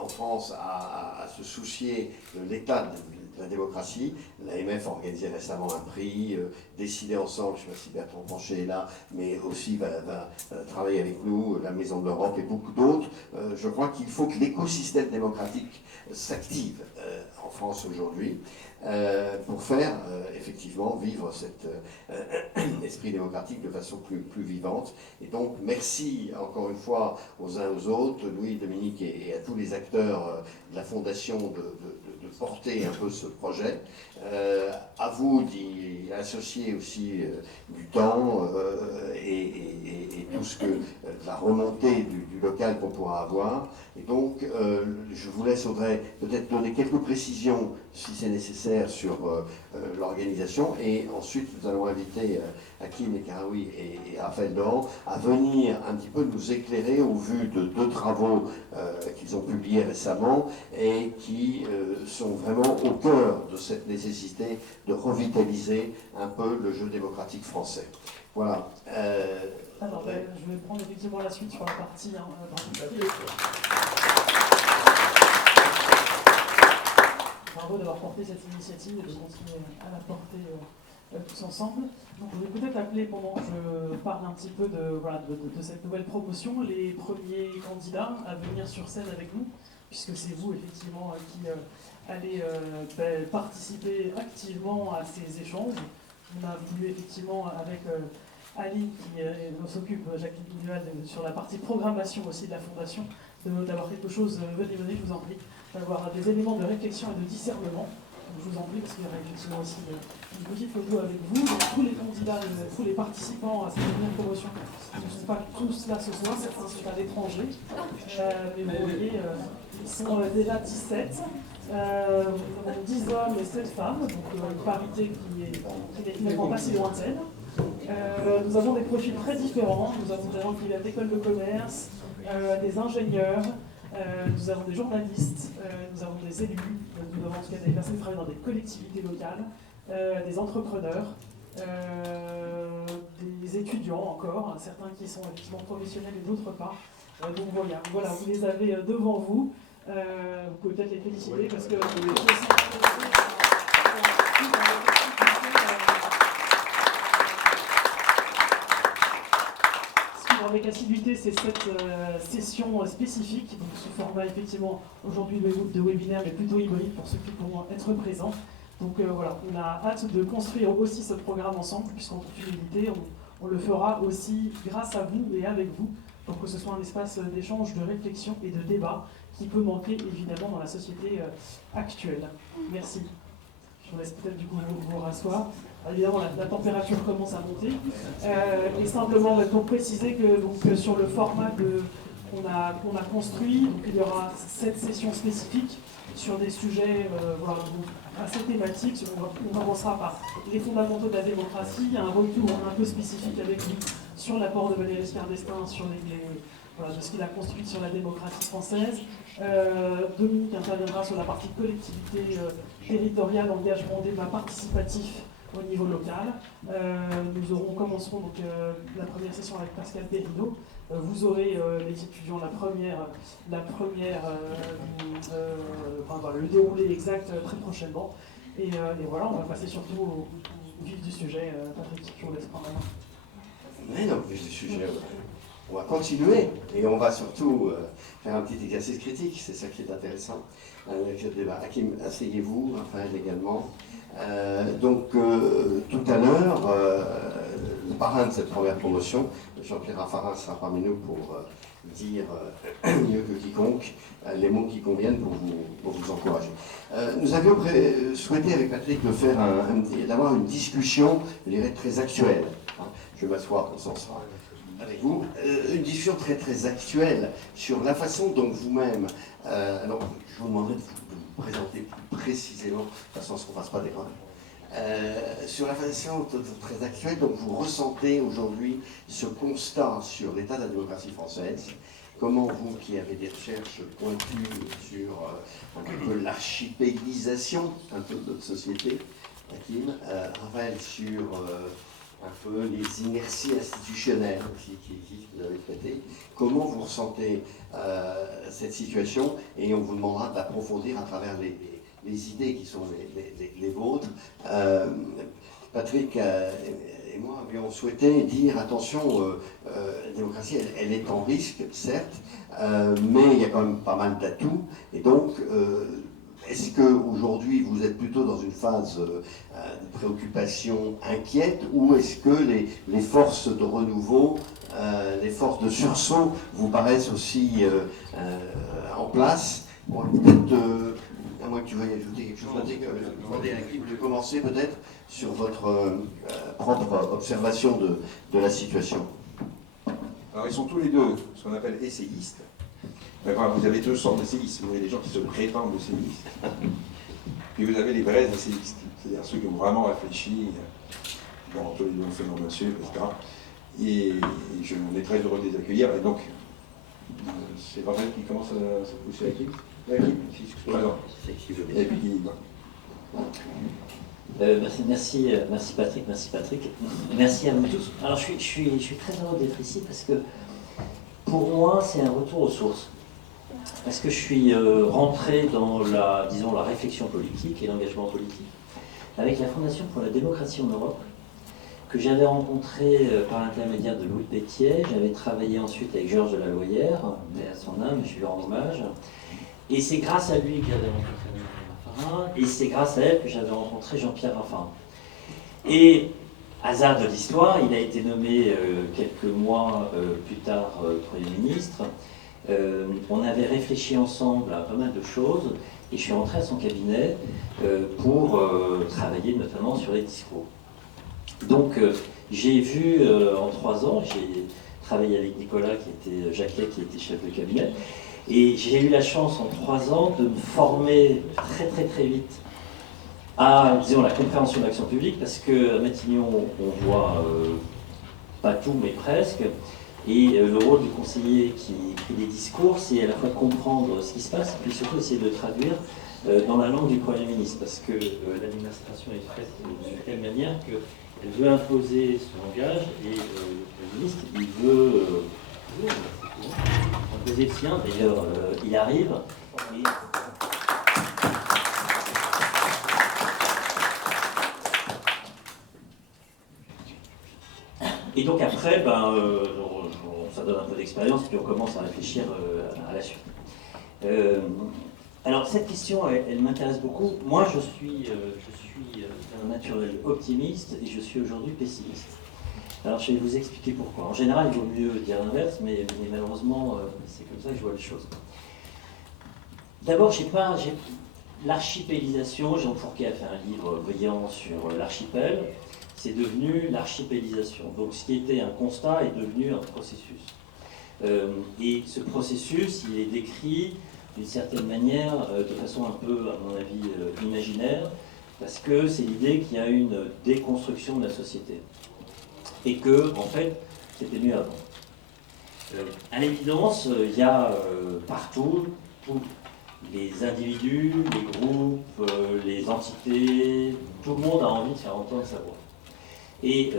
en France à se soucier de l'état de la démocratie. L'AMF a organisé récemment un prix, décidé ensemble, je ne sais pas si Bertrand Pancher est là, mais aussi va travailler avec nous, la Maison de l'Europe et beaucoup d'autres. Je crois qu'il faut que l'écosystème démocratique s'active en France aujourd'hui, pour faire effectivement vivre cet esprit démocratique de façon plus vivante. Et donc merci encore une fois aux uns aux autres, Louis, Dominique et à tous les acteurs de la Fondation de porter un peu ce projet. À vous d'y associer aussi du temps et tout ce que la remontée du local qu'on pourra avoir. Et donc, je vous laisse, Audrey, peut-être donner quelques précisions, si c'est nécessaire, sur l'organisation. Et ensuite, nous allons inviter Hakim et Karoui et Raphaël Doran à venir un petit peu nous éclairer au vu de 2 travaux qu'ils ont publiés récemment et qui sont vraiment au cœur de cette nécessité de revitaliser un peu le jeu démocratique français. Voilà. Alors, je vais prendre effectivement la suite sur la partie Bravo d'avoir porté cette initiative et de continuer à la porter tous ensemble. Donc, je vais peut-être appeler, pendant que je parle un petit peu de cette nouvelle promotion, les premiers candidats à venir sur scène avec nous, puisque c'est vous effectivement qui allez participer activement à ces échanges. On a voulu effectivement avec Aline qui s'occupe, Jacqueline Duval, sur la partie programmation aussi de la Fondation, d'avoir quelque chose, venez, je vous en prie, d'avoir des éléments de réflexion et de discernement je vous en prie, parce qu'il y aura effectivement aussi une petite photo avec vous. Donc, tous les candidats, tous les participants à cette première promotion ne sont pas tous là ce soir, certains sont à l'étranger. Mais vous voyez, ils sont déjà 17. Nous avons 10 hommes et 7 femmes, donc une parité qui n'est finalement pas si lointaine. Nous avons des profils très différents. Nous avons des gens qui viennent d'écoles de commerce, des ingénieurs, nous avons des journalistes, nous avons des élus, nous avons en tout cas des personnes qui travaillent dans des collectivités locales, des entrepreneurs, des étudiants encore, certains qui sont effectivement professionnels et d'autres pas. Donc voilà, vous les avez devant vous. Vous pouvez peut-être les féliciter parce que avec assiduité, c'est cette session spécifique, donc sous format effectivement aujourd'hui de webinaire, mais plutôt hybride pour ceux qui pourront être présents. Donc voilà, on a hâte de construire aussi ce programme ensemble, puisqu'en toute humilité, on le fera aussi grâce à vous et avec vous, pour que ce soit un espace d'échange, de réflexion et de débat qui peut manquer évidemment dans la société actuelle. Merci. Je vous laisse peut-être du coup vous rasseoir. Évidemment, la température commence à monter. Et simplement pour préciser que donc, sur le format qu'on a construit, donc, il y aura 7 sessions spécifiques sur des sujets voilà, assez thématiques. On commencera par les fondamentaux de la démocratie, un retour un peu spécifique avec lui sur l'apport de Valéry Giscard d'Estaing sur voilà, de ce qu'il a construit sur la démocratie française. Dominique interviendra sur la partie collectivité territoriale, engagement, débat participatif au niveau local. Nous commencerons donc la première session avec Pascal Perrineau. Vous aurez les étudiants le déroulé exact très prochainement. Et voilà, on va passer surtout au vif du sujet. Patrick, je vous laisse prendre la main. Mais non, vif du sujet. On va continuer et on va surtout faire un petit exercice critique, c'est ça qui est intéressant. Hakim, asseyez-vous, Raphaël également. Tout à l'heure, le parrain de cette première promotion, Jean-Pierre Raffarin, sera parmi nous pour dire mieux que quiconque les mots qui conviennent pour vous encourager. Nous avions souhaité avec Patrick de faire d'avoir une discussion, je dirais, très actuelle. Je vais m'asseoir, comme ça on sera avec vous. Une discussion très très actuelle sur la façon dont vous-même, alors je vous demanderai de vous présenter plus précisément, de toute façon, qu'on ne fasse pas d'erreur. Sur la façon très actuelle dont vous ressentez aujourd'hui ce constat sur l'état de la démocratie française, comment vous qui avez des recherches pointues sur un peu l'archipélisation un peu de notre société, Hakim, Raphaël sur un peu les inerties institutionnelles aussi qui existent, que vous avez traitées. Comment vous ressentez cette situation? Et on vous demandera d'approfondir à travers les idées qui sont les vôtres. Patrick et moi avions souhaité dire attention, la démocratie elle est en risque, certes, mais il y a quand même pas mal d'atouts. Et donc, est-ce qu'aujourd'hui vous êtes plutôt dans une phase de préoccupation inquiète, ou est-ce que les forces de renouveau, les forces de sursaut vous paraissent aussi en place? Bon, peut-être, à moins que tu veuilles ajouter quelque chose, je vais demander à Hakim de commencer peut-être sur votre propre observation de la situation. Alors ils sont tous les deux ce qu'on appelle essayistes. Enfin, vous avez deux sortes d'essayistes. Vous avez les gens qui se prétendent essayistes, puis vous avez les vrais essayistes, c'est-à-dire ceux qui ont vraiment réfléchi dans tous les phénomènes, etc. Et on est très heureux de les accueillir. Et donc, c'est Raphaël qui commence à se pousser à l'équipe. Et puis, merci Patrick, merci à vous tous. Alors je suis très heureux d'être ici parce que pour moi c'est un retour aux sources. Parce que je suis rentré dans la réflexion politique et l'engagement politique avec la Fondation pour la démocratie en Europe, que j'avais rencontré par l'intermédiaire de Louis Pétier. J'avais travaillé ensuite avec Georges de la Loyère, mais à son âme, je lui rends hommage. Et c'est grâce à lui que j'avais rencontré Jean-Pierre Raffarin, et c'est grâce à elle que j'avais rencontré Jean-Pierre Raffarin. Et, hasard de l'histoire, il a été nommé quelques mois plus tard Premier ministre. On avait réfléchi ensemble à pas mal de choses, et je suis rentré à son cabinet pour travailler notamment sur les discours. Donc j'ai vu en 3 ans, j'ai travaillé avec Nicolas Jacquet, qui était chef de cabinet, et j'ai eu la chance en 3 ans de me former très vite à, disons, la compréhension de l'action publique, parce qu'à Matignon, on voit pas tout, mais presque, et le rôle du conseiller qui écrit des discours, c'est à la fois de comprendre ce qui se passe, et puis surtout essayer de le traduire dans la langue du Premier ministre, parce que l'administration est faite de telle manière qu'elle veut imposer son langage, et le Premier ministre, il veut imposer le sien. D'ailleurs, il arrive. Et donc après, ça donne un peu d'expérience, puis on commence à réfléchir à la suite. Alors cette question, elle m'intéresse beaucoup. Moi, je suis d'un naturel optimiste et je suis aujourd'hui pessimiste. Alors je vais vous expliquer pourquoi. En général, il vaut mieux dire l'inverse, mais malheureusement, c'est comme ça que je vois les choses. D'abord, l'archipélisation. Jean Fourquet a fait un livre brillant sur l'archipel. C'est devenu l'archipélisation. Donc ce qui était un constat est devenu un processus. Et ce processus, il est décrit d'une certaine manière, de façon un peu, à mon avis, imaginaire, parce que c'est l'idée qu'il y a une déconstruction de la société. Et que, en fait, c'était mieux avant. À l'évidence, il y a partout, tous les individus, les groupes, les entités, tout le monde a envie de faire entendre sa voix. Et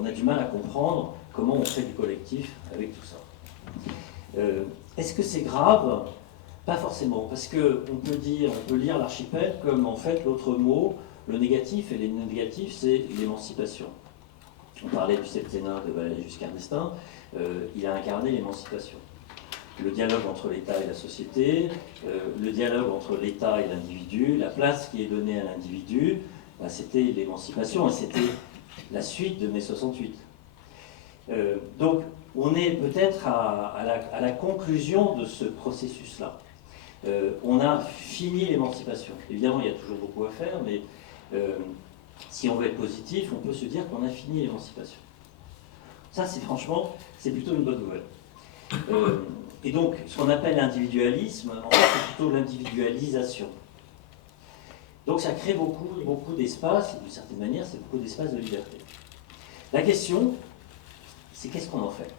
on a du mal à comprendre comment on fait du collectif avec tout ça. Est-ce que c'est grave? Pas forcément, parce qu'on peut lire l'archipel comme en fait l'autre mot, le négatif, et le négatif c'est l'émancipation. On parlait du septennat de Valéry Giscard d'Estaing, il a incarné l'émancipation. Le dialogue entre l'État et la société, le dialogue entre l'État et l'individu, la place qui est donnée à l'individu, c'était l'émancipation, et c'était la suite de mai 68. Donc on est peut-être à la conclusion de ce processus-là. On a fini l'émancipation. Évidemment, il y a toujours beaucoup à faire, mais si on veut être positif, on peut se dire qu'on a fini l'émancipation. Ça, c'est plutôt une bonne nouvelle. Et donc, ce qu'on appelle l'individualisme, en fait, c'est plutôt l'individualisation. Donc, ça crée beaucoup d'espace, et d'une certaine manière, c'est beaucoup d'espace de liberté. La question, c'est qu'est-ce qu'on en fait?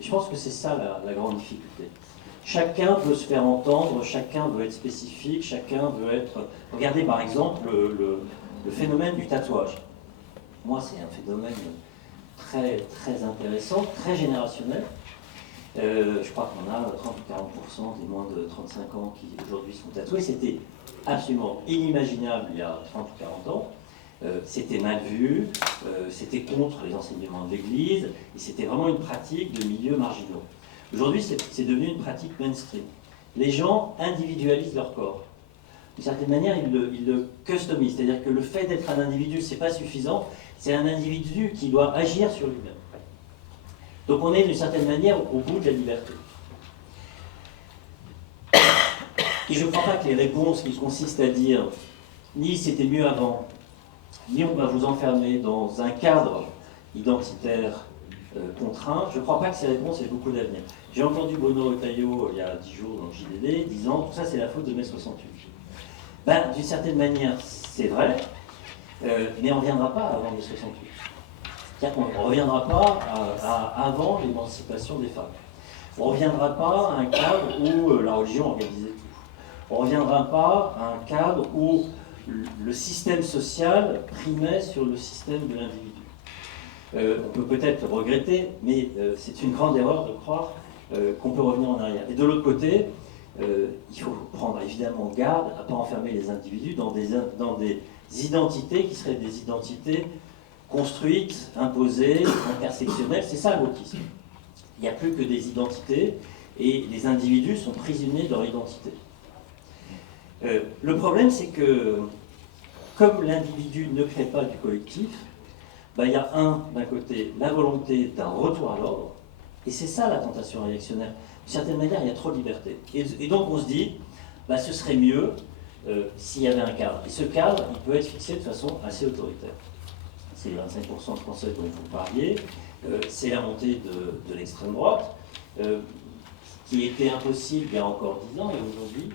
Et je pense que c'est ça la grande difficulté. Chacun veut se faire entendre, chacun veut être spécifique, chacun veut être... Regardez par exemple le phénomène du tatouage. Moi, c'est un phénomène très intéressant, très générationnel. Je crois qu'on a 30 ou 40% des moins de 35 ans qui aujourd'hui sont tatoués. C'était absolument inimaginable il y a 30 ou 40 ans. C'était mal vu, c'était contre les enseignements de l'Église, et c'était vraiment une pratique de milieux marginaux. Aujourd'hui, c'est devenu une pratique mainstream. Les gens individualisent leur corps. D'une certaine manière, ils le customisent. C'est-à-dire que le fait d'être un individu, c'est pas suffisant. C'est un individu qui doit agir sur lui-même. Donc on est d'une certaine manière au bout de la liberté. Et je ne crois pas que les réponses qui consistent à dire ni c'était mieux avant, ni on va vous enfermer dans un cadre identitaire contraint, je ne crois pas que ces réponses aient beaucoup d'avenir. J'ai entendu Bruno Retailleau il y a 10 jours dans le JDD disant tout ça c'est la faute de mai 68. D'une certaine manière c'est vrai, mais on ne reviendra pas avant mai 68. C'est-à-dire qu'on ne reviendra pas à avant l'émancipation des femmes. On ne reviendra pas à un cadre où la religion organisait tout. On ne reviendra pas à un cadre où le système social primait sur le système de l'individu. On peut peut-être le regretter, mais c'est une grande erreur de croire qu'on peut revenir en arrière. Et de l'autre côté, il faut prendre évidemment garde à ne pas enfermer les individus dans des identités qui seraient des identités construites, imposées, intersectionnelles. C'est ça l'autisme. Il n'y a plus que des identités et les individus sont prisonniers de leur identité. Le problème, c'est que comme l'individu ne crée pas du collectif, il y a d'un côté la volonté d'un retour à l'ordre, et c'est ça la tentation réactionnaire. certaine manière, il y a trop de liberté. Et donc on se dit, bah, ce serait mieux s'il y avait un cadre. Et ce cadre, il peut être fixé de façon assez autoritaire. C'est les 25% de Français dont vous parliez, c'est la montée de l'extrême droite, qui était impossible il y a encore 10 ans, et aujourd'hui,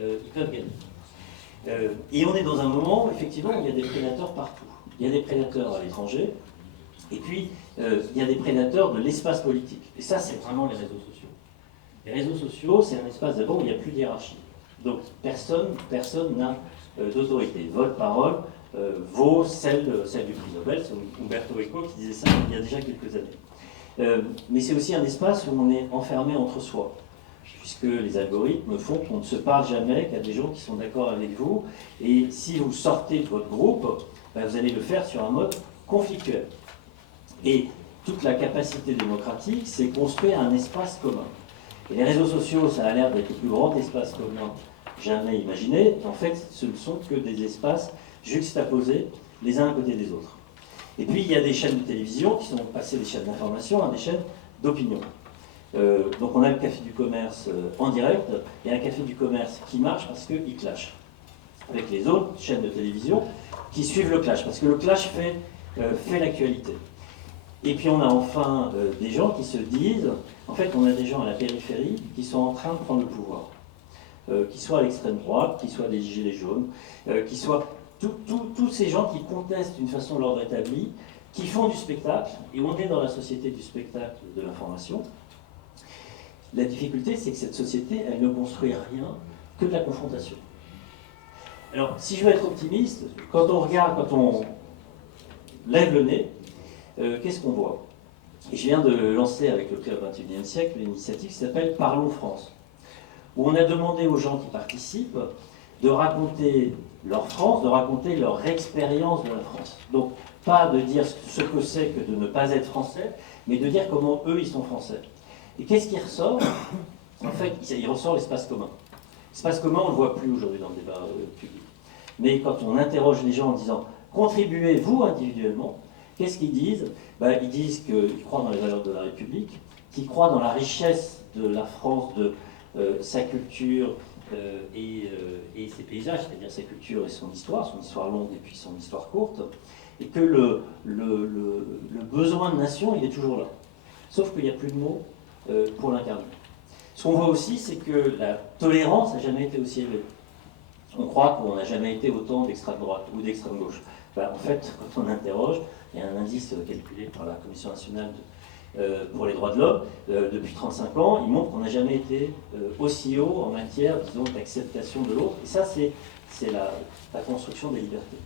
ils peuvent gagner. Et on est dans un moment où, effectivement, il y a des prédateurs partout. Il y a des prédateurs à l'étranger, et puis il y a des prédateurs de l'espace politique. Et ça, c'est vraiment les réseaux sociaux. Les réseaux sociaux, c'est un espace d'abord où il n'y a plus de hiérarchie. Donc personne n'a d'autorité. Votre parole vaut celle du prix Nobel. C'est Umberto Eco qui disait ça il y a déjà quelques années. Mais c'est aussi un espace où on est enfermé entre soi, puisque les algorithmes font qu'on ne se parle jamais qu'à des gens qui sont d'accord avec vous. Et si vous sortez de votre groupe, ben vous allez le faire sur un mode conflictuel. Et toute la capacité démocratique, c'est construire un espace commun. Et les réseaux sociaux, ça a l'air d'être le plus grand espace commun jamais imaginé. En fait, ce ne sont que des espaces juxtaposés les uns à côté des autres. Et puis, il y a des chaînes de télévision qui sont passées des chaînes d'information à des chaînes d'opinion. Donc, on a le Café du Commerce en direct, et un Café du Commerce qui marche parce qu'il clash avec les autres chaînes de télévision qui suivent le clash, parce que le clash fait l'actualité. Et puis on a enfin des gens qui se disent, en fait on a des gens à la périphérie qui sont en train de prendre le pouvoir, qui soient à l'extrême droite, qui soient des gilets jaunes, qui soient tous ces gens qui contestent d'une façon l'ordre établi, qui font du spectacle, et on est dans la société du spectacle de l'information. La difficulté, c'est que cette société, elle ne construit rien que de la confrontation. Alors, si je veux être optimiste, quand on regarde, quand on lève le nez, qu'est-ce qu'on voit? Et je viens de lancer avec le Club 21e siècle l'initiative qui s'appelle Parlons France, où on a demandé aux gens qui participent de raconter leur France, de raconter leur expérience de la France. Donc, pas de dire ce que c'est que de ne pas être français, mais de dire comment eux, ils sont français. Et qu'est-ce qui ressort? En fait, il ressort l'espace commun. L'espace commun, on ne le voit plus aujourd'hui dans le débat public. Mais quand on interroge les gens en disant « Contribuez-vous individuellement », qu'est-ce qu'ils disent? Ils disent qu'ils croient dans les valeurs de la République, qu'ils croient dans la richesse de la France, de sa culture et ses paysages, c'est-à-dire sa culture et son histoire longue et puis son histoire courte, et que le besoin de nation, il est toujours là. Sauf qu'il n'y a plus de mots pour l'incarner. Ce qu'on voit aussi, c'est que la tolérance n'a jamais été aussi élevée. On croit qu'on n'a jamais été autant d'extrême droite ou d'extrême gauche. En fait, quand on interroge, il y a un indice calculé par la Commission nationale pour les droits de l'homme depuis 35 ans, il montre qu'on n'a jamais été aussi haut en matière, disons, d'acceptation de l'autre. Et ça, c'est la construction des libertés.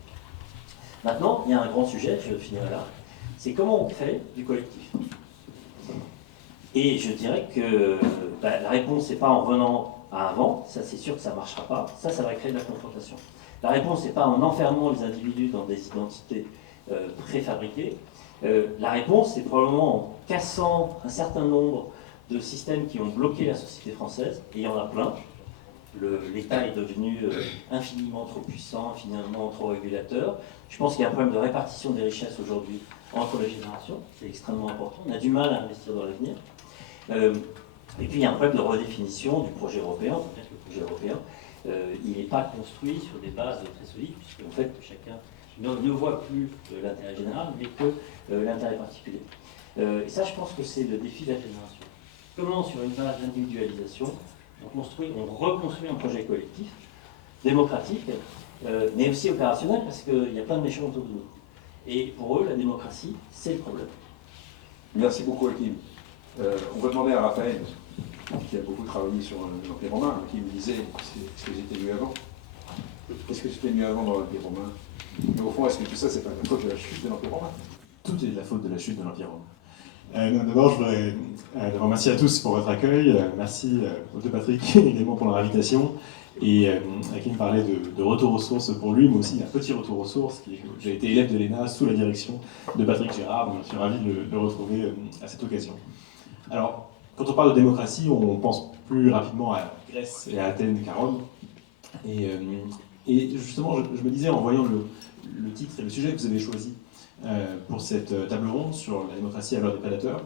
Maintenant, il y a un grand sujet, je finirai là, c'est comment on crée du collectif. Et je dirais que la réponse, c'est pas en revenant à avant, ça c'est sûr que ça ne marchera pas, ça va créer de la confrontation. La réponse, c'est pas en enfermant les individus dans des identités préfabriquées. La réponse, c'est probablement en cassant un certain nombre de systèmes qui ont bloqué la société française, et il y en a plein. L'État est devenu infiniment trop puissant, infiniment trop régulateur. Je pense qu'il y a un problème de répartition des richesses aujourd'hui entre les générations, c'est extrêmement important. On a du mal à investir dans l'avenir. Et puis il y a un problème de redéfinition du projet européen. Peut-être que le projet européen, il n'est pas construit sur des bases très solides, puisque en fait chacun ne voit plus l'intérêt général, mais que l'intérêt particulier. Et ça, je pense que c'est le défi de la génération. Comment, sur une base d'individualisation, on reconstruit un projet collectif, démocratique, mais aussi opérationnel, parce qu'il y a plein de méchants autour de nous. Et pour eux, la démocratie, c'est le problème. Merci beaucoup, Hakim. On va demander à Raphaël, qui a beaucoup travaillé sur l'Empire romain, qui me disait est-ce que j'étais mieux avant? Est-ce que j'étais mieux avant dans l'Empire romain? Mais au fond, est-ce que tout ça, c'est pas la faute de la chute de l'Empire romain? Tout est de la faute de la chute de l'Empire romain. D'abord, je voudrais vous remercier à tous pour votre accueil. Merci aux deux Patrick également pour leur invitation. Et Hakim parlait de retour aux sources pour lui, mais aussi un petit retour aux sources. J'ai été élève de l'ENA sous la direction de Patrick Gérard, donc je suis ravi de le retrouver à cette occasion. Alors, quand on parle de démocratie, on pense plus rapidement à Grèce et à Athènes qu'à Rome. Et justement, je me disais, en voyant le titre et le sujet que vous avez choisi pour cette table ronde sur la démocratie à l'heure des prédateurs,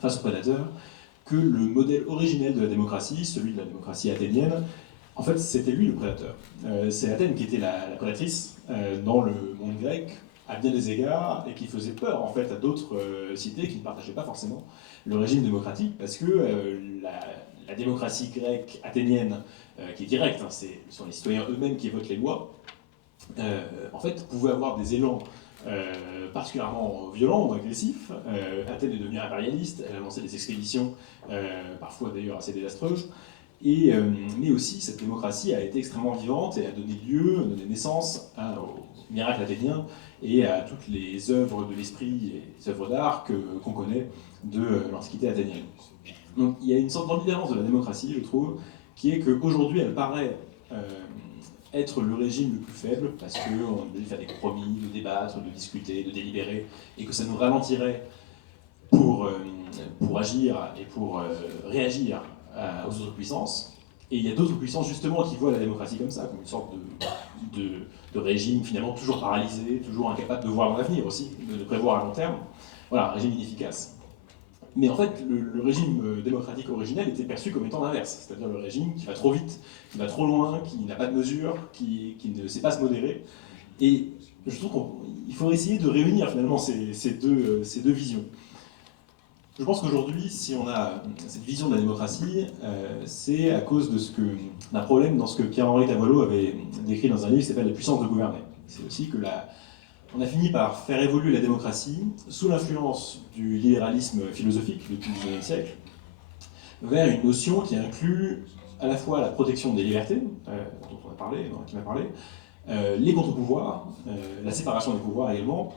face aux prédateurs, que le modèle originel de la démocratie, celui de la démocratie athénienne, en fait, c'était lui le prédateur. C'est Athènes qui était la prédatrice dans le monde grec, à bien des égards, et qui faisait peur en fait à d'autres cités qui ne partageaient pas forcément le régime démocratique, parce que la démocratie grecque athénienne, qui est directe, hein, ce sont les citoyens eux-mêmes qui votent les lois, en fait, pouvait avoir des élans particulièrement violents ou agressifs. Athènes est devenue impérialiste, elle a lancé des expéditions, parfois d'ailleurs assez désastreuses, mais aussi cette démocratie a été extrêmement vivante et a donné naissance au miracle athénien et à toutes les œuvres de l'esprit et les œuvres d'art qu'on connaît de l'Antiquité athénienne. Donc il y a une sorte d'ambivalence de la démocratie, je trouve, qui est qu'aujourd'hui elle paraît être le régime le plus faible, parce qu'on est obligé de faire des compromis, de débattre, de discuter, de délibérer, et que ça nous ralentirait pour agir et pour réagir aux autres puissances. Et il y a d'autres puissances justement qui voient la démocratie comme ça, comme une sorte de régime finalement toujours paralysé, toujours incapable de voir l'avenir aussi, de prévoir à long terme. Voilà, un régime inefficace. Mais en fait, le régime démocratique originel était perçu comme étant l'inverse, c'est-à-dire le régime qui va trop vite, qui va trop loin, qui n'a pas de mesure, qui ne sait pas se modérer. Et je trouve qu'il faut essayer de réunir finalement ces deux visions. Je pense qu'aujourd'hui, si on a cette vision de la démocratie, c'est à cause d'un problème dans ce que Pierre-Henri Tavoileau avait décrit dans un livre qui s'appelle « La puissance de gouverner ». C'est aussi que on a fini par faire évoluer la démocratie sous l'influence du libéralisme philosophique depuis le XIXe siècle vers une notion qui inclut à la fois la protection des libertés, dont on a parlé, qui m'a parlé, les contre-pouvoirs, la séparation des pouvoirs également,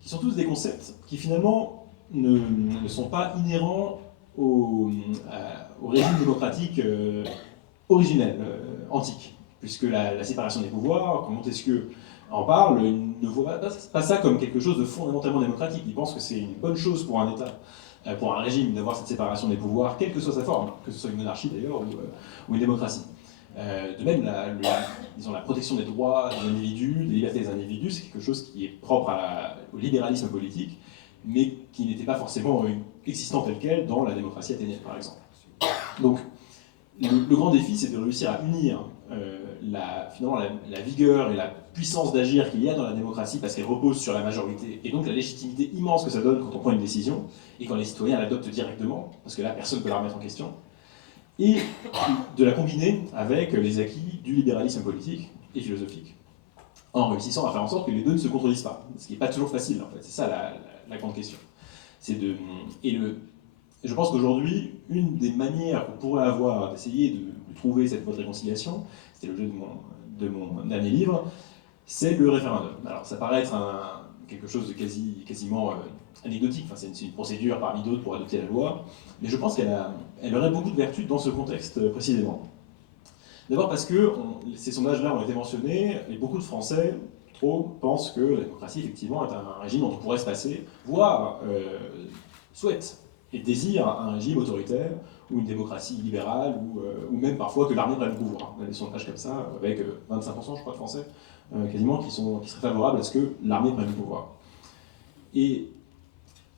qui sont tous des concepts qui finalement ne sont pas inhérents au régime démocratique originel, antique, puisque la séparation des pouvoirs, quand Montesquieu en parle, il ne voit pas ça comme quelque chose de fondamentalement démocratique. Il pense que c'est une bonne chose pour un État, pour un régime, d'avoir cette séparation des pouvoirs, quelle que soit sa forme, que ce soit une monarchie d'ailleurs ou une démocratie. De même, disons, la protection des droits des individus, des libertés des individus, c'est quelque chose qui est propre au libéralisme politique, mais qui n'était pas forcément existant tel quel dans la démocratie athénienne, par exemple. Donc, le grand défi, c'est de réussir à unir finalement la vigueur et la puissance d'agir qu'il y a dans la démocratie, parce qu'elle repose sur la majorité, et donc la légitimité immense que ça donne quand on prend une décision, et quand les citoyens l'adoptent directement, parce que là, personne ne peut la remettre en question, et de la combiner avec les acquis du libéralisme politique et philosophique, en réussissant à faire en sorte que les deux ne se contredisent pas, ce qui n'est pas toujours facile, en fait. C'est ça la grande question. Je pense qu'aujourd'hui, une des manières qu'on pourrait avoir d'essayer de trouver cette voie de réconciliation, c'était l'objet de mon dernier livre, c'est le référendum. Alors ça paraît être quelque chose de quasiment anecdotique, enfin, c'est une procédure parmi d'autres pour adopter la loi, mais je pense qu'elle aurait beaucoup de vertus dans ce contexte précisément. D'abord parce que ces sondages-là ont été mentionnés, et beaucoup de Français, pensent que la démocratie effectivement est un régime dont on pourrait se passer, voire souhaitent et désirent un régime autoritaire, ou une démocratie libérale, ou même parfois que l'armée prenne le pouvoir. On a des sondages comme ça, avec 25% je crois de Français, quasiment, qui seraient favorables à ce que l'armée prenne le pouvoir. Et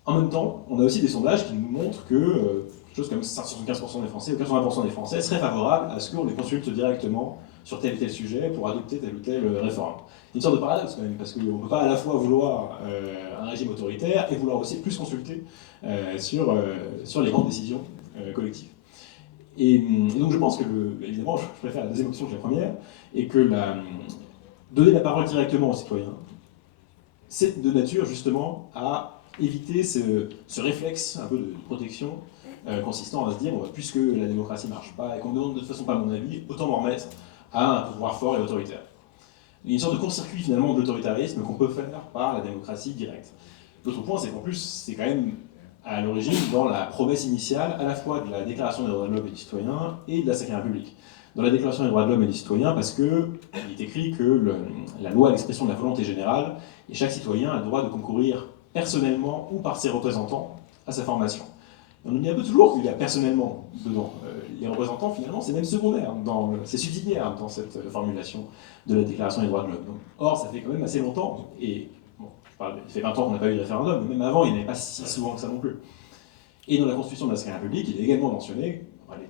en même temps, on a aussi des sondages qui nous montrent que quelque chose comme 75% des Français ou 80% des Français seraient favorables à ce qu'on les consulte directement sur tel et tel sujet pour adopter telle ou telle réforme. C'est une sorte de paradoxe quand même, parce qu'on ne peut pas à la fois vouloir un régime autoritaire et vouloir aussi plus consulter sur les grandes décisions collectives. Et donc je pense que, évidemment, je préfère la deuxième option que la première, et que donner la parole directement aux citoyens, c'est de nature justement à éviter ce réflexe un peu de protection consistant à se dire, puisque la démocratie ne marche pas et qu'on ne demande de toute façon pas mon avis, autant m'en remettre à un pouvoir fort et autoritaire. Il y a une sorte de court-circuit finalement d'autoritarisme qu'on peut faire par la démocratie directe. L'autre point, c'est qu'en plus, c'est quand même à l'origine dans la promesse initiale à la fois de la Déclaration des droits de l'homme et du citoyen et de la Ve République. Dans la Déclaration des droits de l'homme et du citoyen, parce qu'il est écrit que la loi est l'expression de la volonté générale et chaque citoyen a le droit de concourir personnellement ou par ses représentants à sa formation. Et on oublie un peu toujours qu'il y a personnellement dedans. Les représentants, finalement, c'est même secondaire, c'est subsidiaire dans cette formulation de la Déclaration des droits de l'homme. Or, ça fait quand même assez longtemps, et bon, il fait 20 ans qu'on n'a pas eu de référendum, mais même avant, il n'y en avait pas si souvent que ça non plus. Et dans la Constitution de la Cinquième République, il est également mentionné,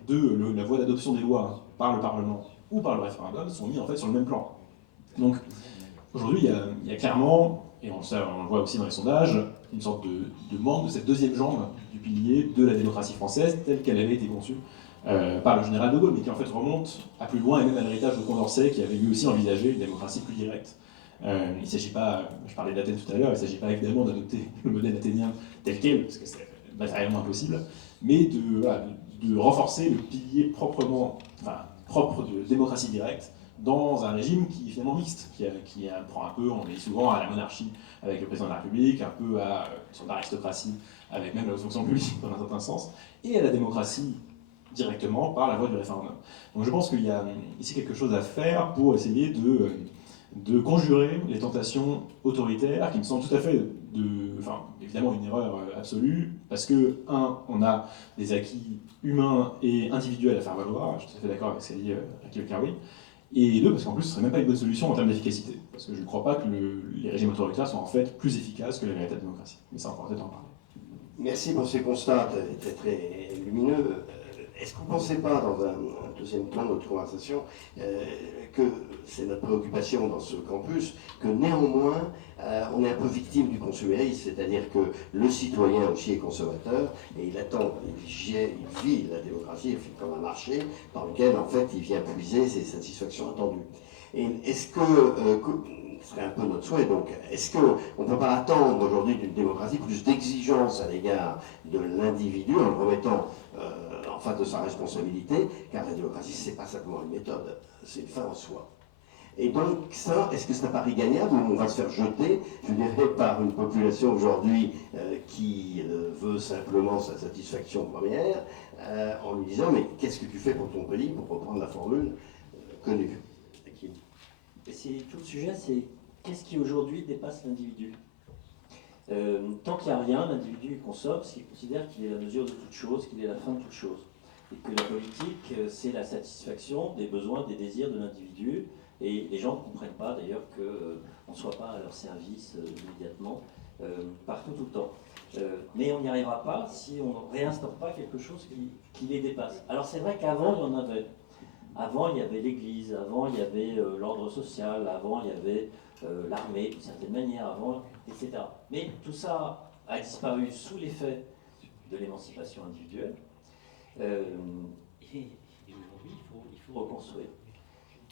la voie d'adoption des lois par le Parlement ou par le référendum sont mis en fait sur le même plan. Donc aujourd'hui, il y a clairement, et on le voit aussi dans les sondages, une sorte de manque de cette deuxième jambe du pilier de la démocratie française telle qu'elle avait été conçue par le général de Gaulle, mais qui en fait remonte à plus loin et même à l'héritage de Condorcet qui avait lui aussi envisagé une démocratie plus directe. Il ne s'agit pas, je parlais d'Athènes tout à l'heure, il ne s'agit pas évidemment d'adopter le modèle athénien tel quel, parce que c'est matériellement impossible, mais de renforcer le pilier propre de démocratie directe dans un régime qui est finalement mixte, qui prend un peu, on est souvent à la monarchie avec le président de la République, un peu à une sorte d'aristocratie avec même la haute fonction publique dans un certain sens, et à la démocratie directement par la voie du référendum. Donc je pense qu'il y a ici quelque chose à faire pour essayer de conjurer les tentations autoritaires qui me semblent tout à fait évidemment une erreur absolue, parce que, on a des acquis humains et individuels à faire valoir, je suis tout à fait d'accord avec ce qu'a dit Aki Bekaroui, et deux, parce qu'en plus ce ne serait même pas une bonne solution en termes d'efficacité, parce que je ne crois pas que les régimes autoritaires sont en fait plus efficaces que la véritable démocratie, mais ça on pourra peut-être en parler. Merci pour ces constats très lumineux. Est-ce que vous ne pensez pas, dans un deuxième temps de notre conversation, que c'est notre préoccupation dans ce campus, que néanmoins, on est un peu victime du consumérisme, c'est-à-dire que le citoyen aussi est consommateur, et il attend, il vit la démocratie, il vit comme un marché dans lequel, en fait, il vient puiser ses satisfactions attendues. Et est-ce que ce serait un peu notre souhait, donc, est-ce qu'on ne peut pas attendre aujourd'hui d'une démocratie plus d'exigence à l'égard de l'individu en le remettant en face de sa responsabilité, car la démocratie, ce n'est pas simplement une méthode, c'est une fin en soi. Et donc, ça, est-ce que c'est un pari gagnable ou on va se faire jeter, je dirais, par une population aujourd'hui qui veut simplement sa satisfaction première, en lui disant, mais qu'est-ce que tu fais pour ton pays, pour reprendre la formule connue. C'est tout le sujet, c'est qu'est-ce qui aujourd'hui dépasse l'individu. Tant qu'il n'y a rien, l'individu consomme parce qu'il considère qu'il est la mesure de toute chose, qu'il est la fin de toute chose. Et que la politique, c'est la satisfaction des besoins, des désirs de l'individu. Et les gens ne comprennent pas d'ailleurs qu'on ne soit pas à leur service immédiatement, partout, tout le temps. Mais on n'y arrivera pas si on ne réinstaure pas quelque chose qui les dépasse. Alors c'est vrai qu'avant, il y en avait. Avant, il y avait l'Église, avant, il y avait l'ordre social, avant, il y avait l'armée, d'une certaine manière, avant, etc. Mais tout ça a disparu sous l'effet de l'émancipation individuelle. Et aujourd'hui, il faut reconstruire.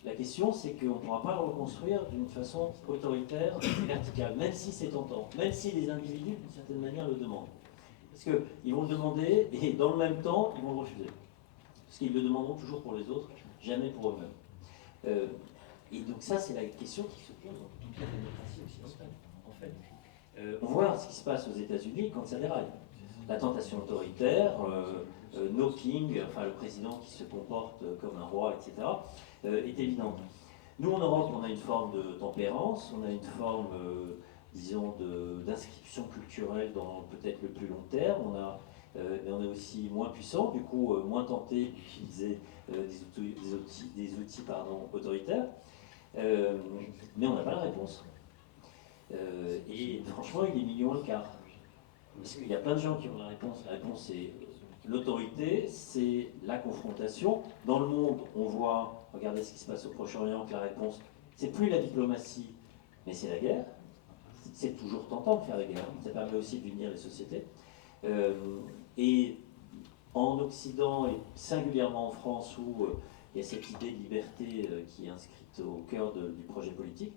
La question, c'est qu'on ne pourra pas le reconstruire d'une façon autoritaire, verticale, même si c'est tentant, même si les individus, d'une certaine manière, le demandent. Parce qu'ils vont le demander, et dans le même temps, ils vont le refuser. Parce qu'ils le demanderont toujours pour les autres, jamais pour eux-mêmes. Et donc ça, c'est la question qui se pose dans toute la démocratie occidentale, en fait. On voit ce qui se passe aux États-Unis quand ça déraille. La tentation autoritaire, no king, enfin le président qui se comporte comme un roi, etc., est évidente. Nous, en Europe, on a une forme de tempérance, on a une forme, disons, d'inscription culturelle dans peut-être le plus long terme, mais on est aussi moins puissant, du coup moins tenté d'utiliser des outils autoritaires, mais on n'a pas la réponse. Et franchement, il est million le quart. Parce qu'il y a plein de gens qui ont la réponse. La réponse, c'est l'autorité, c'est la confrontation. Dans le monde, on voit, regardez ce qui se passe au Proche-Orient, que la réponse, c'est plus la diplomatie, mais c'est la guerre. C'est toujours tentant de faire la guerre. Ça permet aussi d'unir les sociétés. Et en Occident, et singulièrement en France, où il y a cette idée de liberté qui est inscrite au cœur du projet politique,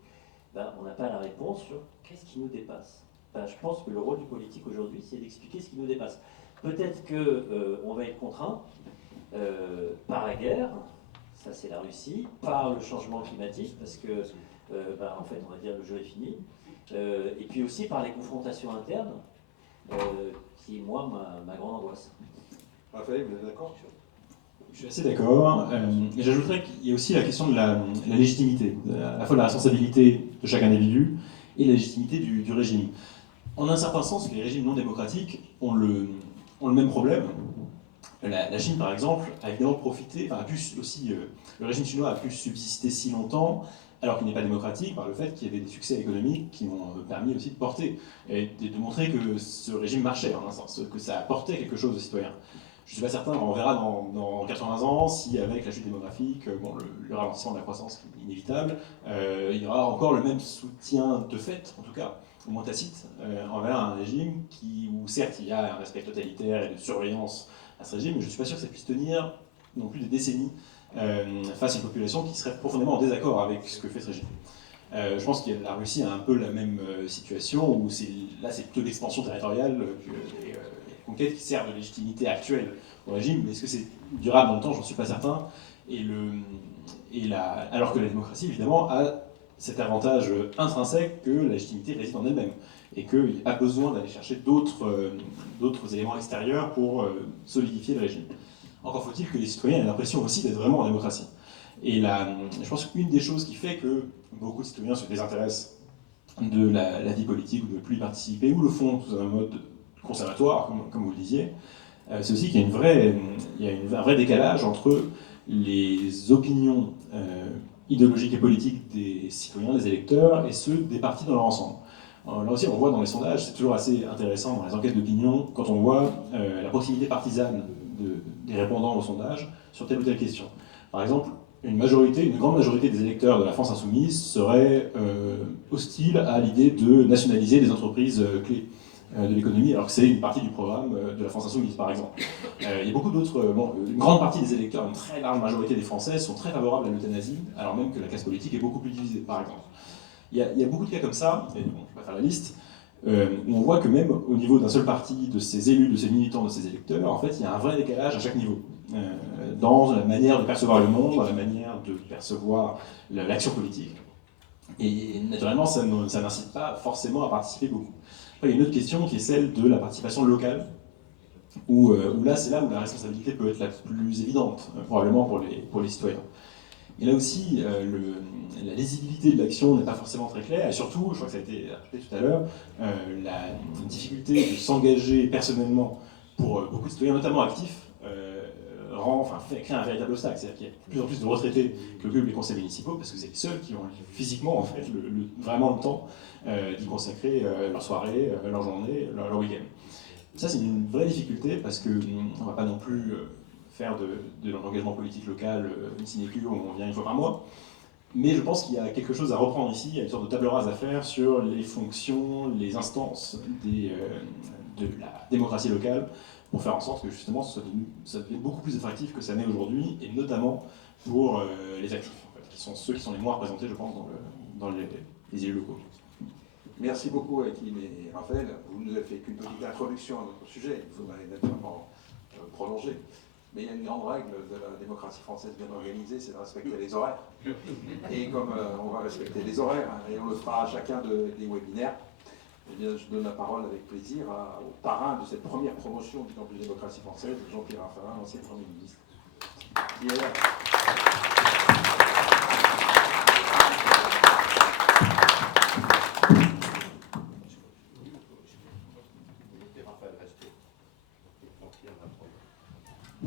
on n'a pas la réponse sur qu'est-ce qui nous dépasse. Je pense que le rôle du politique aujourd'hui, c'est d'expliquer ce qui nous dépasse. Peut-être qu'on va être contraint par la guerre, ça c'est la Russie, par le changement climatique, parce que, en fait, on va dire le jeu est fini, et puis aussi par les confrontations internes, qui est, moi, ma grande angoisse. Raphaël, vous êtes d'accord ? Je suis assez d'accord, mais j'ajouterais qu'il y a aussi la question de la légitimité, à la fois de la responsabilité de chaque individu et la légitimité du régime. En un certain sens, les régimes non démocratiques ont le même problème. La Chine, par exemple, a évidemment profité, le régime chinois a pu subsister si longtemps alors qu'il n'est pas démocratique par le fait qu'il y avait des succès économiques qui ont permis aussi de porter et de montrer que ce régime marchait en un sens, que ça apportait quelque chose aux citoyens. Je ne suis pas certain, on verra dans 80 ans si avec la chute démographique, le ralentissement de la croissance inévitable, il y aura encore le même soutien de fait, en tout cas, au moins tacite, envers un régime où certes il y a un aspect totalitaire et de surveillance à ce régime, mais je ne suis pas sûr que ça puisse tenir non plus des décennies face à une population qui serait profondément en désaccord avec ce que fait ce régime. Je pense que la Russie a un peu la même situation, où là c'est plutôt l'expansion territoriale que les conquêtes qui servent de légitimité actuelle au régime, mais est-ce que c'est durable dans le temps? J'en suis pas certain. Alors que la démocratie, évidemment, a cet avantage intrinsèque que la légitimité réside en elle-même, et qu'il n'y a pas besoin d'aller chercher d'autres éléments extérieurs pour solidifier le régime. Encore faut-il que les citoyens aient l'impression aussi d'être vraiment en démocratie. Et je pense qu'une des choses qui fait que beaucoup de citoyens se désintéressent de la vie politique ou de ne plus y participer, ou le font sous un mode conservatoire, comme vous le disiez, c'est aussi qu'il y a un vrai décalage entre les opinions idéologiques et politiques des citoyens, des électeurs, et ceux des partis dans leur ensemble. Là aussi, on voit dans les sondages, c'est toujours assez intéressant dans les enquêtes d'opinion, quand on voit la proximité partisane des répondants au sondage sur telle ou telle question. Par exemple, une grande majorité des électeurs de la France insoumise seraient hostiles à l'idée de nationaliser des entreprises clés de l'économie, alors que c'est une partie du programme de la France insoumise, par exemple. Il y a beaucoup d'autres... une grande partie des électeurs, une très large majorité des Français, sont très favorables à l'euthanasie, alors même que la classe politique est beaucoup plus divisée, par exemple. Il y a beaucoup de cas comme ça, et bon, je ne vais pas faire la liste, où on voit que même au niveau d'un seul parti, de ses élus, de ses militants, de ses électeurs, en fait, il y a un vrai décalage à chaque niveau, dans la manière de percevoir le monde, dans la manière de percevoir l'action politique. Et naturellement, ça n'incite pas forcément à participer beaucoup. Après, il y a une autre question qui est celle de la participation locale, où là, c'est là où la responsabilité peut être la plus évidente, probablement pour les citoyens. Et là aussi, la lisibilité de l'action n'est pas forcément très claire, et surtout, je crois que ça a été rappelé tout à l'heure, la difficulté de s'engager personnellement pour beaucoup de citoyens, notamment actifs, crée un véritable obstacle. C'est-à-dire qu'il y a de plus en plus de retraités qui occupent les conseils municipaux, parce que c'est les seuls qui ont physiquement en fait, vraiment le temps d'y consacrer leur soirée, leur journée, leur week-end. Ça, c'est une vraie difficulté, parce qu'on ne va pas non plus faire de l'engagement politique local une sinécure où on vient une fois par mois. Mais je pense qu'il y a quelque chose à reprendre ici, il y a une sorte de table rase à faire sur les fonctions, les instances de la démocratie locale, pour faire en sorte que justement ça devienne beaucoup plus attractif que ça n'est aujourd'hui, et notamment pour les actifs, en fait, qui sont ceux qui sont les moins représentés, je pense, dans les élus locaux. Merci beaucoup, Hakim et Raphaël. Vous nous avez fait qu'une petite introduction à notre sujet, il faudrait naturellement prolonger. Mais il y a une grande règle de la démocratie française bien organisée, c'est de respecter les horaires. Et comme on va respecter les horaires, et on le fera à chacun des webinaires, eh bien, je donne la parole avec plaisir au parrain de cette première promotion du Campus Démocratie Française, Jean-Pierre Raffarin, ancien Premier ministre, qui est là.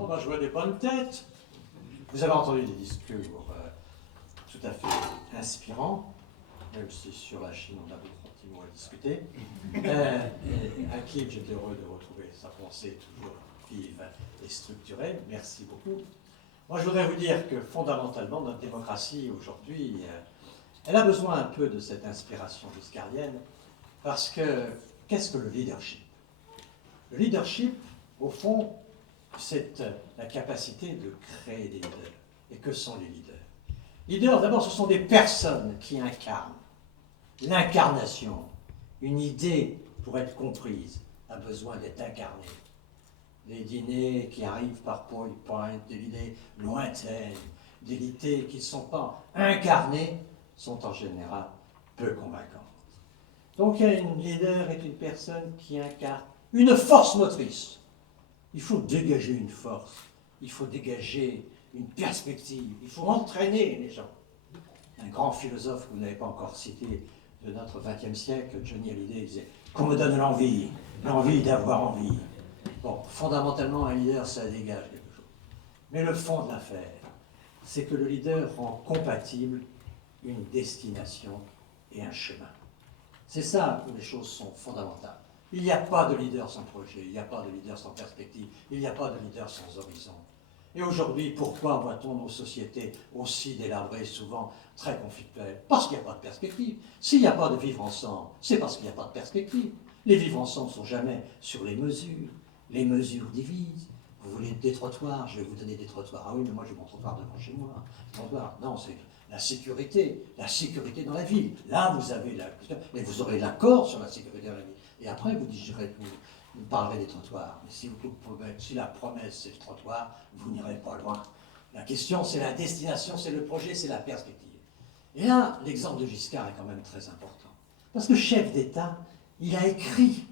On va jouer des bonnes têtes. Vous avez entendu des discours tout à fait inspirants, même si sur la Chine on a d'autres petits mots à discuter. Hakim, j'étais heureux de retrouver sa pensée toujours vive et structurée. Merci beaucoup. Moi, je voudrais vous dire que fondamentalement, notre démocratie aujourd'hui, elle a besoin un peu de cette inspiration giscardienne, parce que qu'est-ce que le leadership? Le leadership, au fond, c'est la capacité de créer des leaders. Et que sont les leaders? Leaders, d'abord, ce sont des personnes qui incarnent. L'incarnation, une idée, pour être comprise, a besoin d'être incarnée. Les dîners qui arrivent par PowerPoint, des idées lointaines, des idées qui ne sont pas incarnées, sont en général peu convaincantes. Donc, un leader est une personne qui incarne une force motrice. Il faut dégager une force, il faut dégager une perspective, il faut entraîner les gens. Un grand philosophe que vous n'avez pas encore cité de notre XXe siècle, Johnny Hallyday, disait qu'on me donne l'envie d'avoir envie. Bon, fondamentalement, un leader, ça dégage quelque chose. Mais le fond de l'affaire, c'est que le leader rend compatible une destination et un chemin. C'est ça où les choses sont fondamentales. Il n'y a pas de leader sans projet, il n'y a pas de leader sans perspective, il n'y a pas de leader sans horizon. Et aujourd'hui, pourquoi voit-on nos sociétés aussi délabrées, souvent très conflictuelles? Parce qu'il n'y a pas de perspective. S'il n'y a pas de vivre ensemble, c'est parce qu'il n'y a pas de perspective. Les vivre ensemble ne sont jamais sur les mesures. Les mesures divisent. Vous voulez des trottoirs, je vais vous donner des trottoirs. Ah oui, mais moi j'ai mon trottoir devant chez moi. Trottoir. Non, c'est la sécurité dans la ville. Là, vous avez mais vous aurez l'accord sur la sécurité dans la ville. Et après, vous parlerez des trottoirs. Mais si la promesse c'est le trottoir, vous n'irez pas loin. La question, c'est la destination, c'est le projet, c'est la perspective. Et là, l'exemple de Giscard est quand même très important. Parce que chef d'État, il a écrit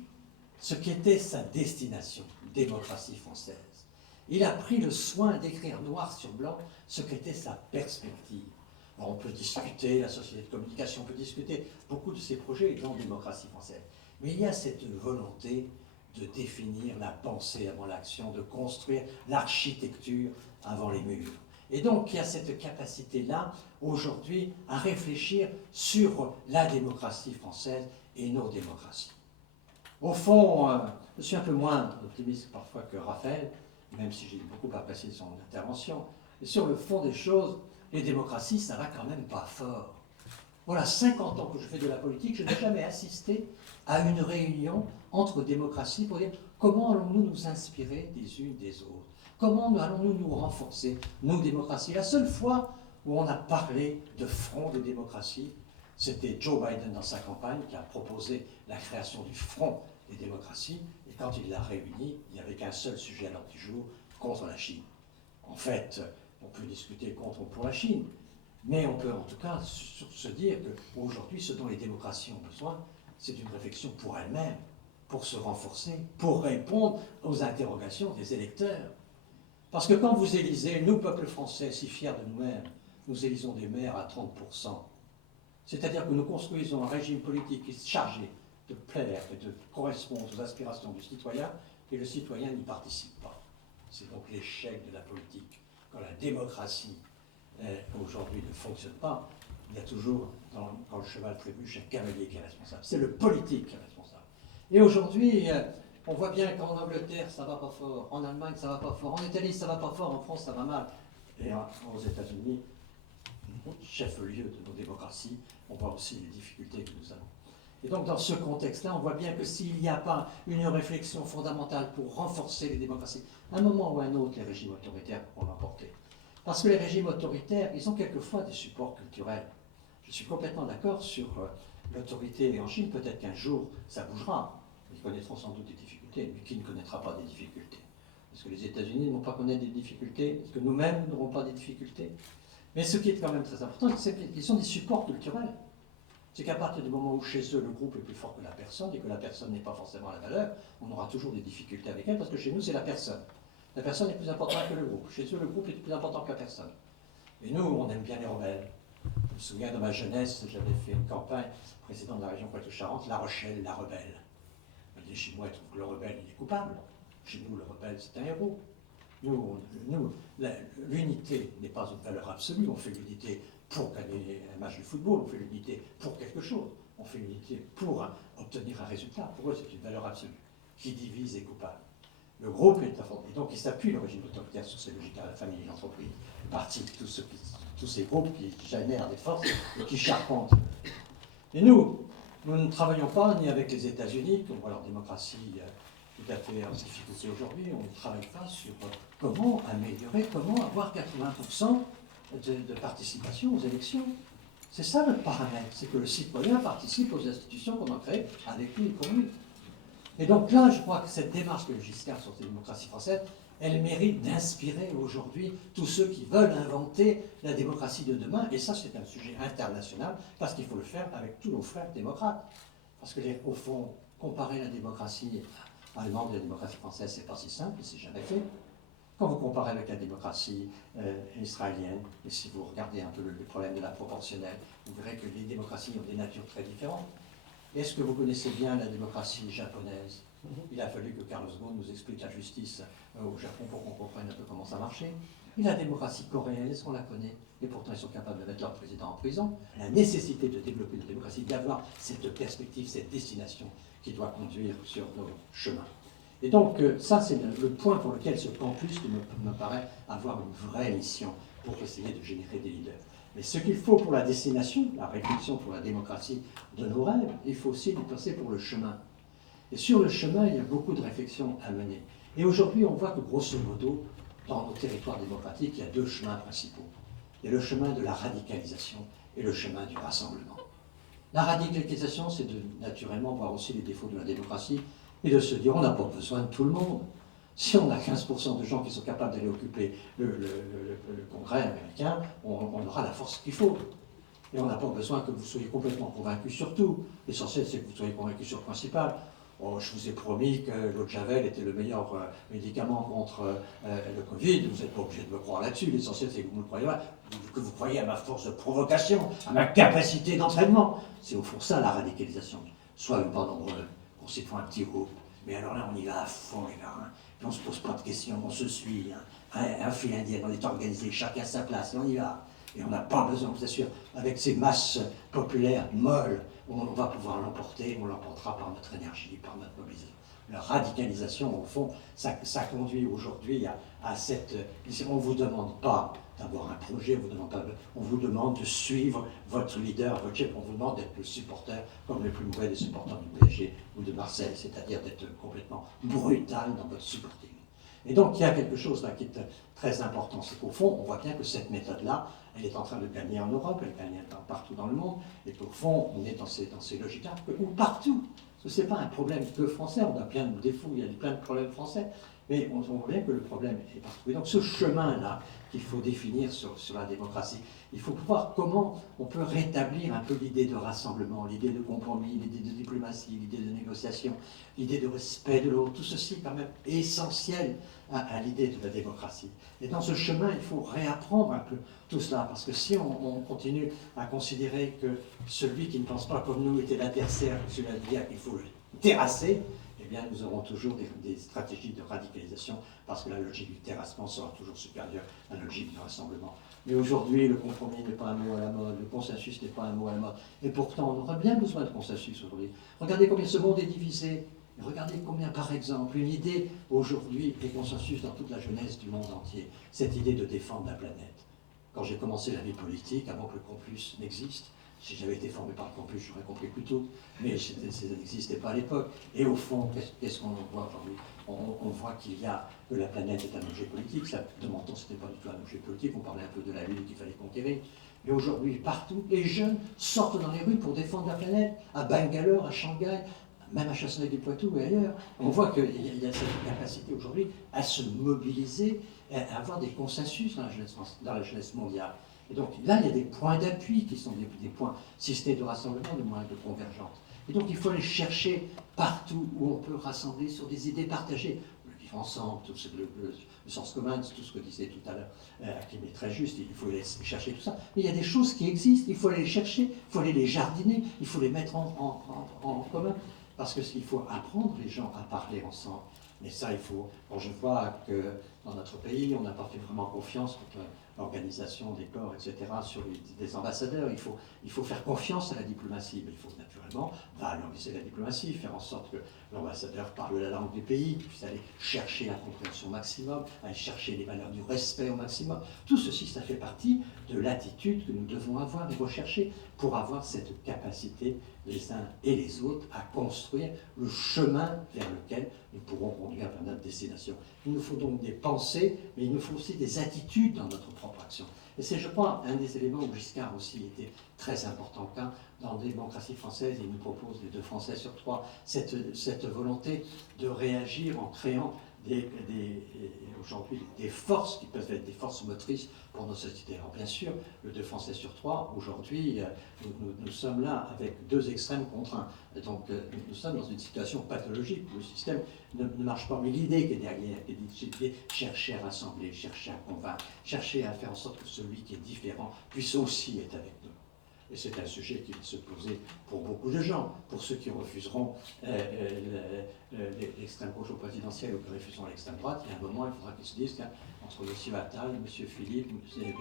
ce qu'était sa destination, démocratie française. Il a pris le soin d'écrire noir sur blanc ce qu'était sa perspective. Alors, on peut discuter, la société de communication peut discuter beaucoup de ces projets dans démocratie française. Mais il y a cette volonté de définir la pensée avant l'action, de construire l'architecture avant les murs. Et donc, il y a cette capacité-là, aujourd'hui, à réfléchir sur la démocratie française et nos démocraties. Au fond, je suis un peu moins optimiste parfois que Raphaël, même si j'ai beaucoup apprécié son intervention. Mais sur le fond des choses, les démocraties, ça va quand même pas fort. Voilà, 50 ans que je fais de la politique, je n'ai jamais assisté à une réunion entre démocraties pour dire comment allons-nous nous inspirer des unes des autres. Comment allons-nous nous renforcer, nos démocraties. La seule fois où on a parlé de front des démocraties, c'était Joe Biden dans sa campagne qui a proposé la création du Front des démocraties. Et quand il l'a réuni, il n'y avait qu'un seul sujet à l'ordre du jour, contre la Chine. En fait, on peut discuter contre ou pour la Chine, mais on peut en tout cas se dire qu'aujourd'hui, ce dont les démocraties ont besoin, c'est d'une réflexion pour elles-mêmes, pour se renforcer, pour répondre aux interrogations des électeurs. Parce que quand vous élisez, nous, peuple français, si fiers de nous-mêmes, nous élisons des maires à 30%, c'est-à-dire que nous construisons un régime politique qui est chargé de plaire et de correspondre aux aspirations du citoyen, et le citoyen n'y participe pas. C'est donc l'échec de la politique. Quand la démocratie, aujourd'hui, ne fonctionne pas, il y a toujours, quand le cheval trébuche, un cavalier qui est responsable. C'est le politique qui est responsable. Et aujourd'hui, on voit bien qu'en Angleterre, ça ne va pas fort, en Allemagne, ça ne va pas fort, en Italie, ça ne va pas fort, en France, ça va mal. Et aux États-Unis, chef-lieu de nos démocraties, on voit aussi les difficultés que nous avons. Et donc, dans ce contexte-là, on voit bien que s'il n'y a pas une réflexion fondamentale pour renforcer les démocraties, à un moment ou à un autre, les régimes autoritaires pourront l'emporter. Parce que les régimes autoritaires, ils ont quelquefois des supports culturels. Je suis complètement d'accord sur l'autorité en Chine. Peut-être qu'un jour, ça bougera. Ils connaîtront sans doute des difficultés, mais qui ne connaîtra pas des difficultés? Est-ce que les États-Unis ne vont pas connaître des difficultés? Est-ce que nous-mêmes n'aurons pas des difficultés? Mais ce qui est quand même très important, c'est qu'ils sont des supports culturels. C'est qu'à partir du moment où chez eux le groupe est plus fort que la personne et que la personne n'est pas forcément la valeur, on aura toujours des difficultés avec elle parce que chez nous c'est la personne. La personne est plus importante que le groupe. Chez eux le groupe est plus important que la personne. Et nous, on aime bien les rebelles. Je me souviens de ma jeunesse, j'avais fait une campagne précédente de la région Poitou-Charentes, La Rochelle, la rebelle. Les Chinois trouvent que le rebelle il est coupable. Chez nous le rebelle c'est un héros. Nous, l'unité n'est pas une valeur absolue, on fait l'unité pour gagner un match de football, on fait l'unité pour quelque chose, on fait l'unité pour obtenir un résultat. Pour eux, c'est une valeur absolue. Qui divise est coupable. Le groupe est fort. Et donc, il s'appuie, le régime autoritaire, sur ces logiques à la famille, l'entreprise, le parti, tous ces groupes qui génèrent des forces et qui charpentent. Et nous ne travaillons pas ni avec les États-Unis, qui ont leur démocratie tout à fait en difficulté aujourd'hui, on ne travaille pas sur comment améliorer, comment avoir 80% de participation aux élections. C'est ça le paramètre, c'est que le citoyen participe aux institutions qu'on a créées avec lui et pour lui. Et donc là, je crois que cette démarche que Giscard sur la démocratie française, elle mérite d'inspirer aujourd'hui tous ceux qui veulent inventer la démocratie de demain. Et ça, c'est un sujet international, parce qu'il faut le faire avec tous nos frères démocrates. Parce que, au fond, comparer la démocratie allemande et la démocratie française, c'est pas si simple, c'est jamais fait. Quand vous comparez avec la démocratie israélienne, et si vous regardez un peu le problème de la proportionnelle, vous verrez que les démocraties ont des natures très différentes. Est-ce que vous connaissez bien la démocratie japonaise? Il a fallu que Carlos Ghosn nous explique la justice au Japon pour qu'on comprenne un peu comment ça marchait. Et la démocratie coréenne, est-ce qu'on la connaît? Et pourtant, ils sont capables de mettre leur président en prison. La nécessité de développer la démocratie, d'avoir cette perspective, cette destination qui doit conduire sur nos chemins. Et donc, ça, c'est le point pour lequel ce campus me paraît avoir une vraie mission pour essayer de générer des leaders. Mais ce qu'il faut pour la destination, la réflexion pour la démocratie de nos rêves, il faut aussi y passer pour le chemin. Et sur le chemin, il y a beaucoup de réflexions à mener. Et aujourd'hui, on voit que, grosso modo, dans nos territoires démocratiques, il y a deux chemins principaux. Il y a le chemin de la radicalisation et le chemin du rassemblement. La radicalisation, c'est de naturellement voir aussi les défauts de la démocratie et de se dire on n'a pas besoin de tout le monde. Si on a 15% de gens qui sont capables d'aller occuper le Congrès américain, on aura la force qu'il faut. Et on n'a pas besoin que vous soyez complètement convaincus sur tout. L'essentiel, c'est que vous soyez convaincus sur le principal. Oh, je vous ai promis que l'eau de Javel était le meilleur médicament contre le Covid. Vous n'êtes pas obligé de me croire là-dessus. L'essentiel, c'est que vous me croyez, que vous croyez à ma force de provocation, à ma capacité d'entraînement. C'est au fond ça, la radicalisation. Soyons pas nombreux, constituons un petit groupe. Mais alors là, on y va à fond, les gars. Hein. Puis on ne se pose pas de questions, on se suit. Hein. Un fil indien, on est organisé, chacun à sa place, et on y va. Et on n'a pas besoin, je vous assure, avec ces masses populaires molles, on va pouvoir l'emporter, on l'emportera par notre énergie, par notre mobilisation. La radicalisation, au fond, ça conduit aujourd'hui à cette... On ne vous demande pas d'avoir un projet, on vous demande de suivre votre leader, votre chef, on vous demande d'être le supporter, comme le plus mauvais des supporters du PSG ou de Marseille, c'est-à-dire d'être complètement brutal dans votre supporting. Et donc, il y a quelque chose là qui est très important, c'est qu'au fond, on voit bien que cette méthode-là, elle est en train de gagner en Europe, elle gagne partout dans le monde, et qu'au fond, on est dans ces logiques-là, ou partout. Parce que ce n'est pas un problème que français, on a plein de défauts, il y a plein de problèmes français, mais on voit bien que le problème est partout. Et donc ce chemin-là qu'il faut définir sur la démocratie, il faut voir comment on peut rétablir un peu l'idée de rassemblement, l'idée de compromis, l'idée de diplomatie, l'idée de négociation, l'idée de respect de l'autre, tout ceci quand même est essentiel à l'idée de la démocratie. Et dans ce chemin, il faut réapprendre un peu tout cela, parce que si on continue à considérer que celui qui ne pense pas comme nous était l'adversaire, celui-là qu'il faut le terrasser, eh bien nous aurons toujours des stratégies de radicalisation, parce que la logique du terrassement sera toujours supérieure à la logique du rassemblement. Mais aujourd'hui, le compromis n'est pas un mot à la mode, le consensus n'est pas un mot à la mode, et pourtant on aurait bien besoin de consensus aujourd'hui. Regardez combien ce monde est divisé. Regardez combien, par exemple, une idée aujourd'hui est consensus dans toute la jeunesse du monde entier, cette idée de défendre la planète. Quand j'ai commencé la vie politique, avant que le campus n'existe, si j'avais été formé par le campus, j'aurais compris plus tôt, mais ça n'existait pas à l'époque. Et au fond, qu'est-ce qu'on voit aujourd'hui? On voit qu'il y a que la planète est un objet politique. Ça, de mon temps, ce n'était pas du tout un objet politique, on parlait un peu de la Lune qu'il fallait conquérir. Mais aujourd'hui, partout, les jeunes sortent dans les rues pour défendre la planète, à Bangalore, à Shanghai, même à Chasseneuil-du-Poitou et ailleurs. On voit qu'il y a cette capacité aujourd'hui à se mobiliser, à avoir des consensus dans la jeunesse mondiale. Et donc là, il y a des points d'appui qui sont des points, si ce n'est de rassemblement, du moins de convergence. Et donc il faut les chercher partout où on peut rassembler sur des idées partagées. Le vivre ensemble, tout le sens commun, tout ce que disait tout à l'heure, qui est très juste, il faut aller chercher tout ça. Mais il y a des choses qui existent, il faut aller les chercher, il faut aller les jardiner, il faut les mettre en commun. Parce qu'il faut apprendre les gens à parler ensemble. Mais ça, il faut... Quand je vois que dans notre pays, on n'a pas fait vraiment confiance pour l'organisation des corps, etc., sur des ambassadeurs, il faut faire confiance à la diplomatie. Mais il faut naturellement valoriser la diplomatie, faire en sorte que l'ambassadeur parle la langue du pays, puisse aller chercher la compréhension au maximum, aller chercher les valeurs du respect au maximum. Tout ceci, ça fait partie de l'attitude que nous devons avoir et rechercher pour avoir cette capacité, les uns et les autres, à construire le chemin vers lequel nous pourrons conduire vers notre destination. Il nous faut donc des pensées, mais il nous faut aussi des attitudes dans notre propre action. Et c'est, je crois, un des éléments où Giscard aussi était très important, car dans la démocratie française, il nous propose, les 2 Français sur 3, cette volonté de réagir en créant aujourd'hui des forces qui peuvent être des forces motrices pour nos sociétés. Alors bien sûr, le 2 Français sur 3, aujourd'hui, nous sommes là avec 2 extrêmes contre 1. Donc nous sommes dans une situation pathologique où le système ne marche pas. Mais l'idée qui est derrière, c'est chercher à rassembler, chercher à convaincre, chercher à faire en sorte que celui qui est différent puisse aussi être avec nous. Et c'est un sujet qui va se poser pour beaucoup de gens, pour ceux qui refuseront l'extrême gauche au présidentiel ou qui refuseront l'extrême droite. Il y a un moment, il faudra qu'ils se disent qu'entre M. Attal, M. Philippe et M.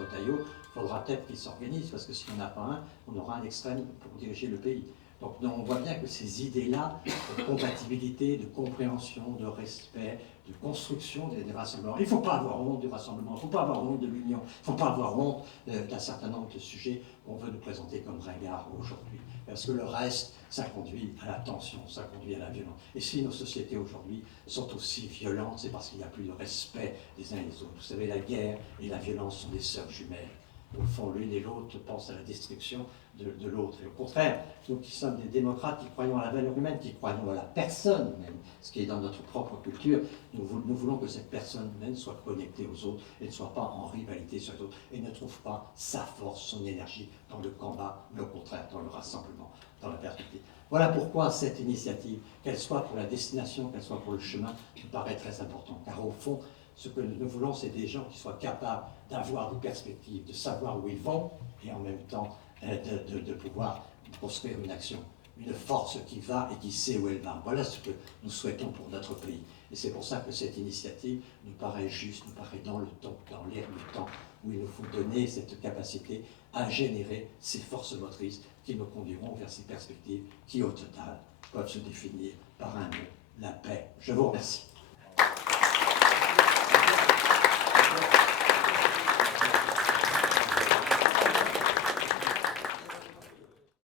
Retailleau, il faudra peut-être qu'ils s'organisent, parce que s'il n'y en a pas un, on aura un extrême pour diriger le pays. Donc on voit bien que ces idées-là de compatibilité, de compréhension, de respect, de construction des rassemblements, il ne faut pas avoir honte du rassemblement, il ne faut pas avoir honte de l'union, il ne faut pas avoir honte d'un certain nombre de sujets qu'on veut nous présenter comme ringards aujourd'hui. Parce que le reste, ça conduit à la tension, ça conduit à la violence. Et si nos sociétés aujourd'hui sont aussi violentes, c'est parce qu'il n'y a plus de respect des uns et des autres. Vous savez, la guerre et la violence sont des sœurs jumelles. Au fond, l'une et l'autre pensent à la destruction de l'autre. Et au contraire, nous qui sommes des démocrates, qui croyons à la valeur humaine, qui croyons à la personne humaine, ce qui est dans notre propre culture, nous voulons que cette personne humaine soit connectée aux autres et ne soit pas en rivalité sur les autres et ne trouve pas sa force, son énergie dans le combat, mais au contraire dans le rassemblement, dans la perspective. Voilà pourquoi cette initiative, qu'elle soit pour la destination, qu'elle soit pour le chemin, me paraît très importante. Car au fond, ce que nous voulons, c'est des gens qui soient capables d'avoir une perspective, de savoir où ils vont, et en même temps de pouvoir construire une action, une force qui va et qui sait où elle va. Voilà ce que nous souhaitons pour notre pays. Et c'est pour ça que cette initiative nous paraît juste, nous paraît dans le temps, dans l'air du temps, où il nous faut donner cette capacité à générer ces forces motrices qui nous conduiront vers ces perspectives qui, au total, peuvent se définir par un mot, la paix. Je vous remercie.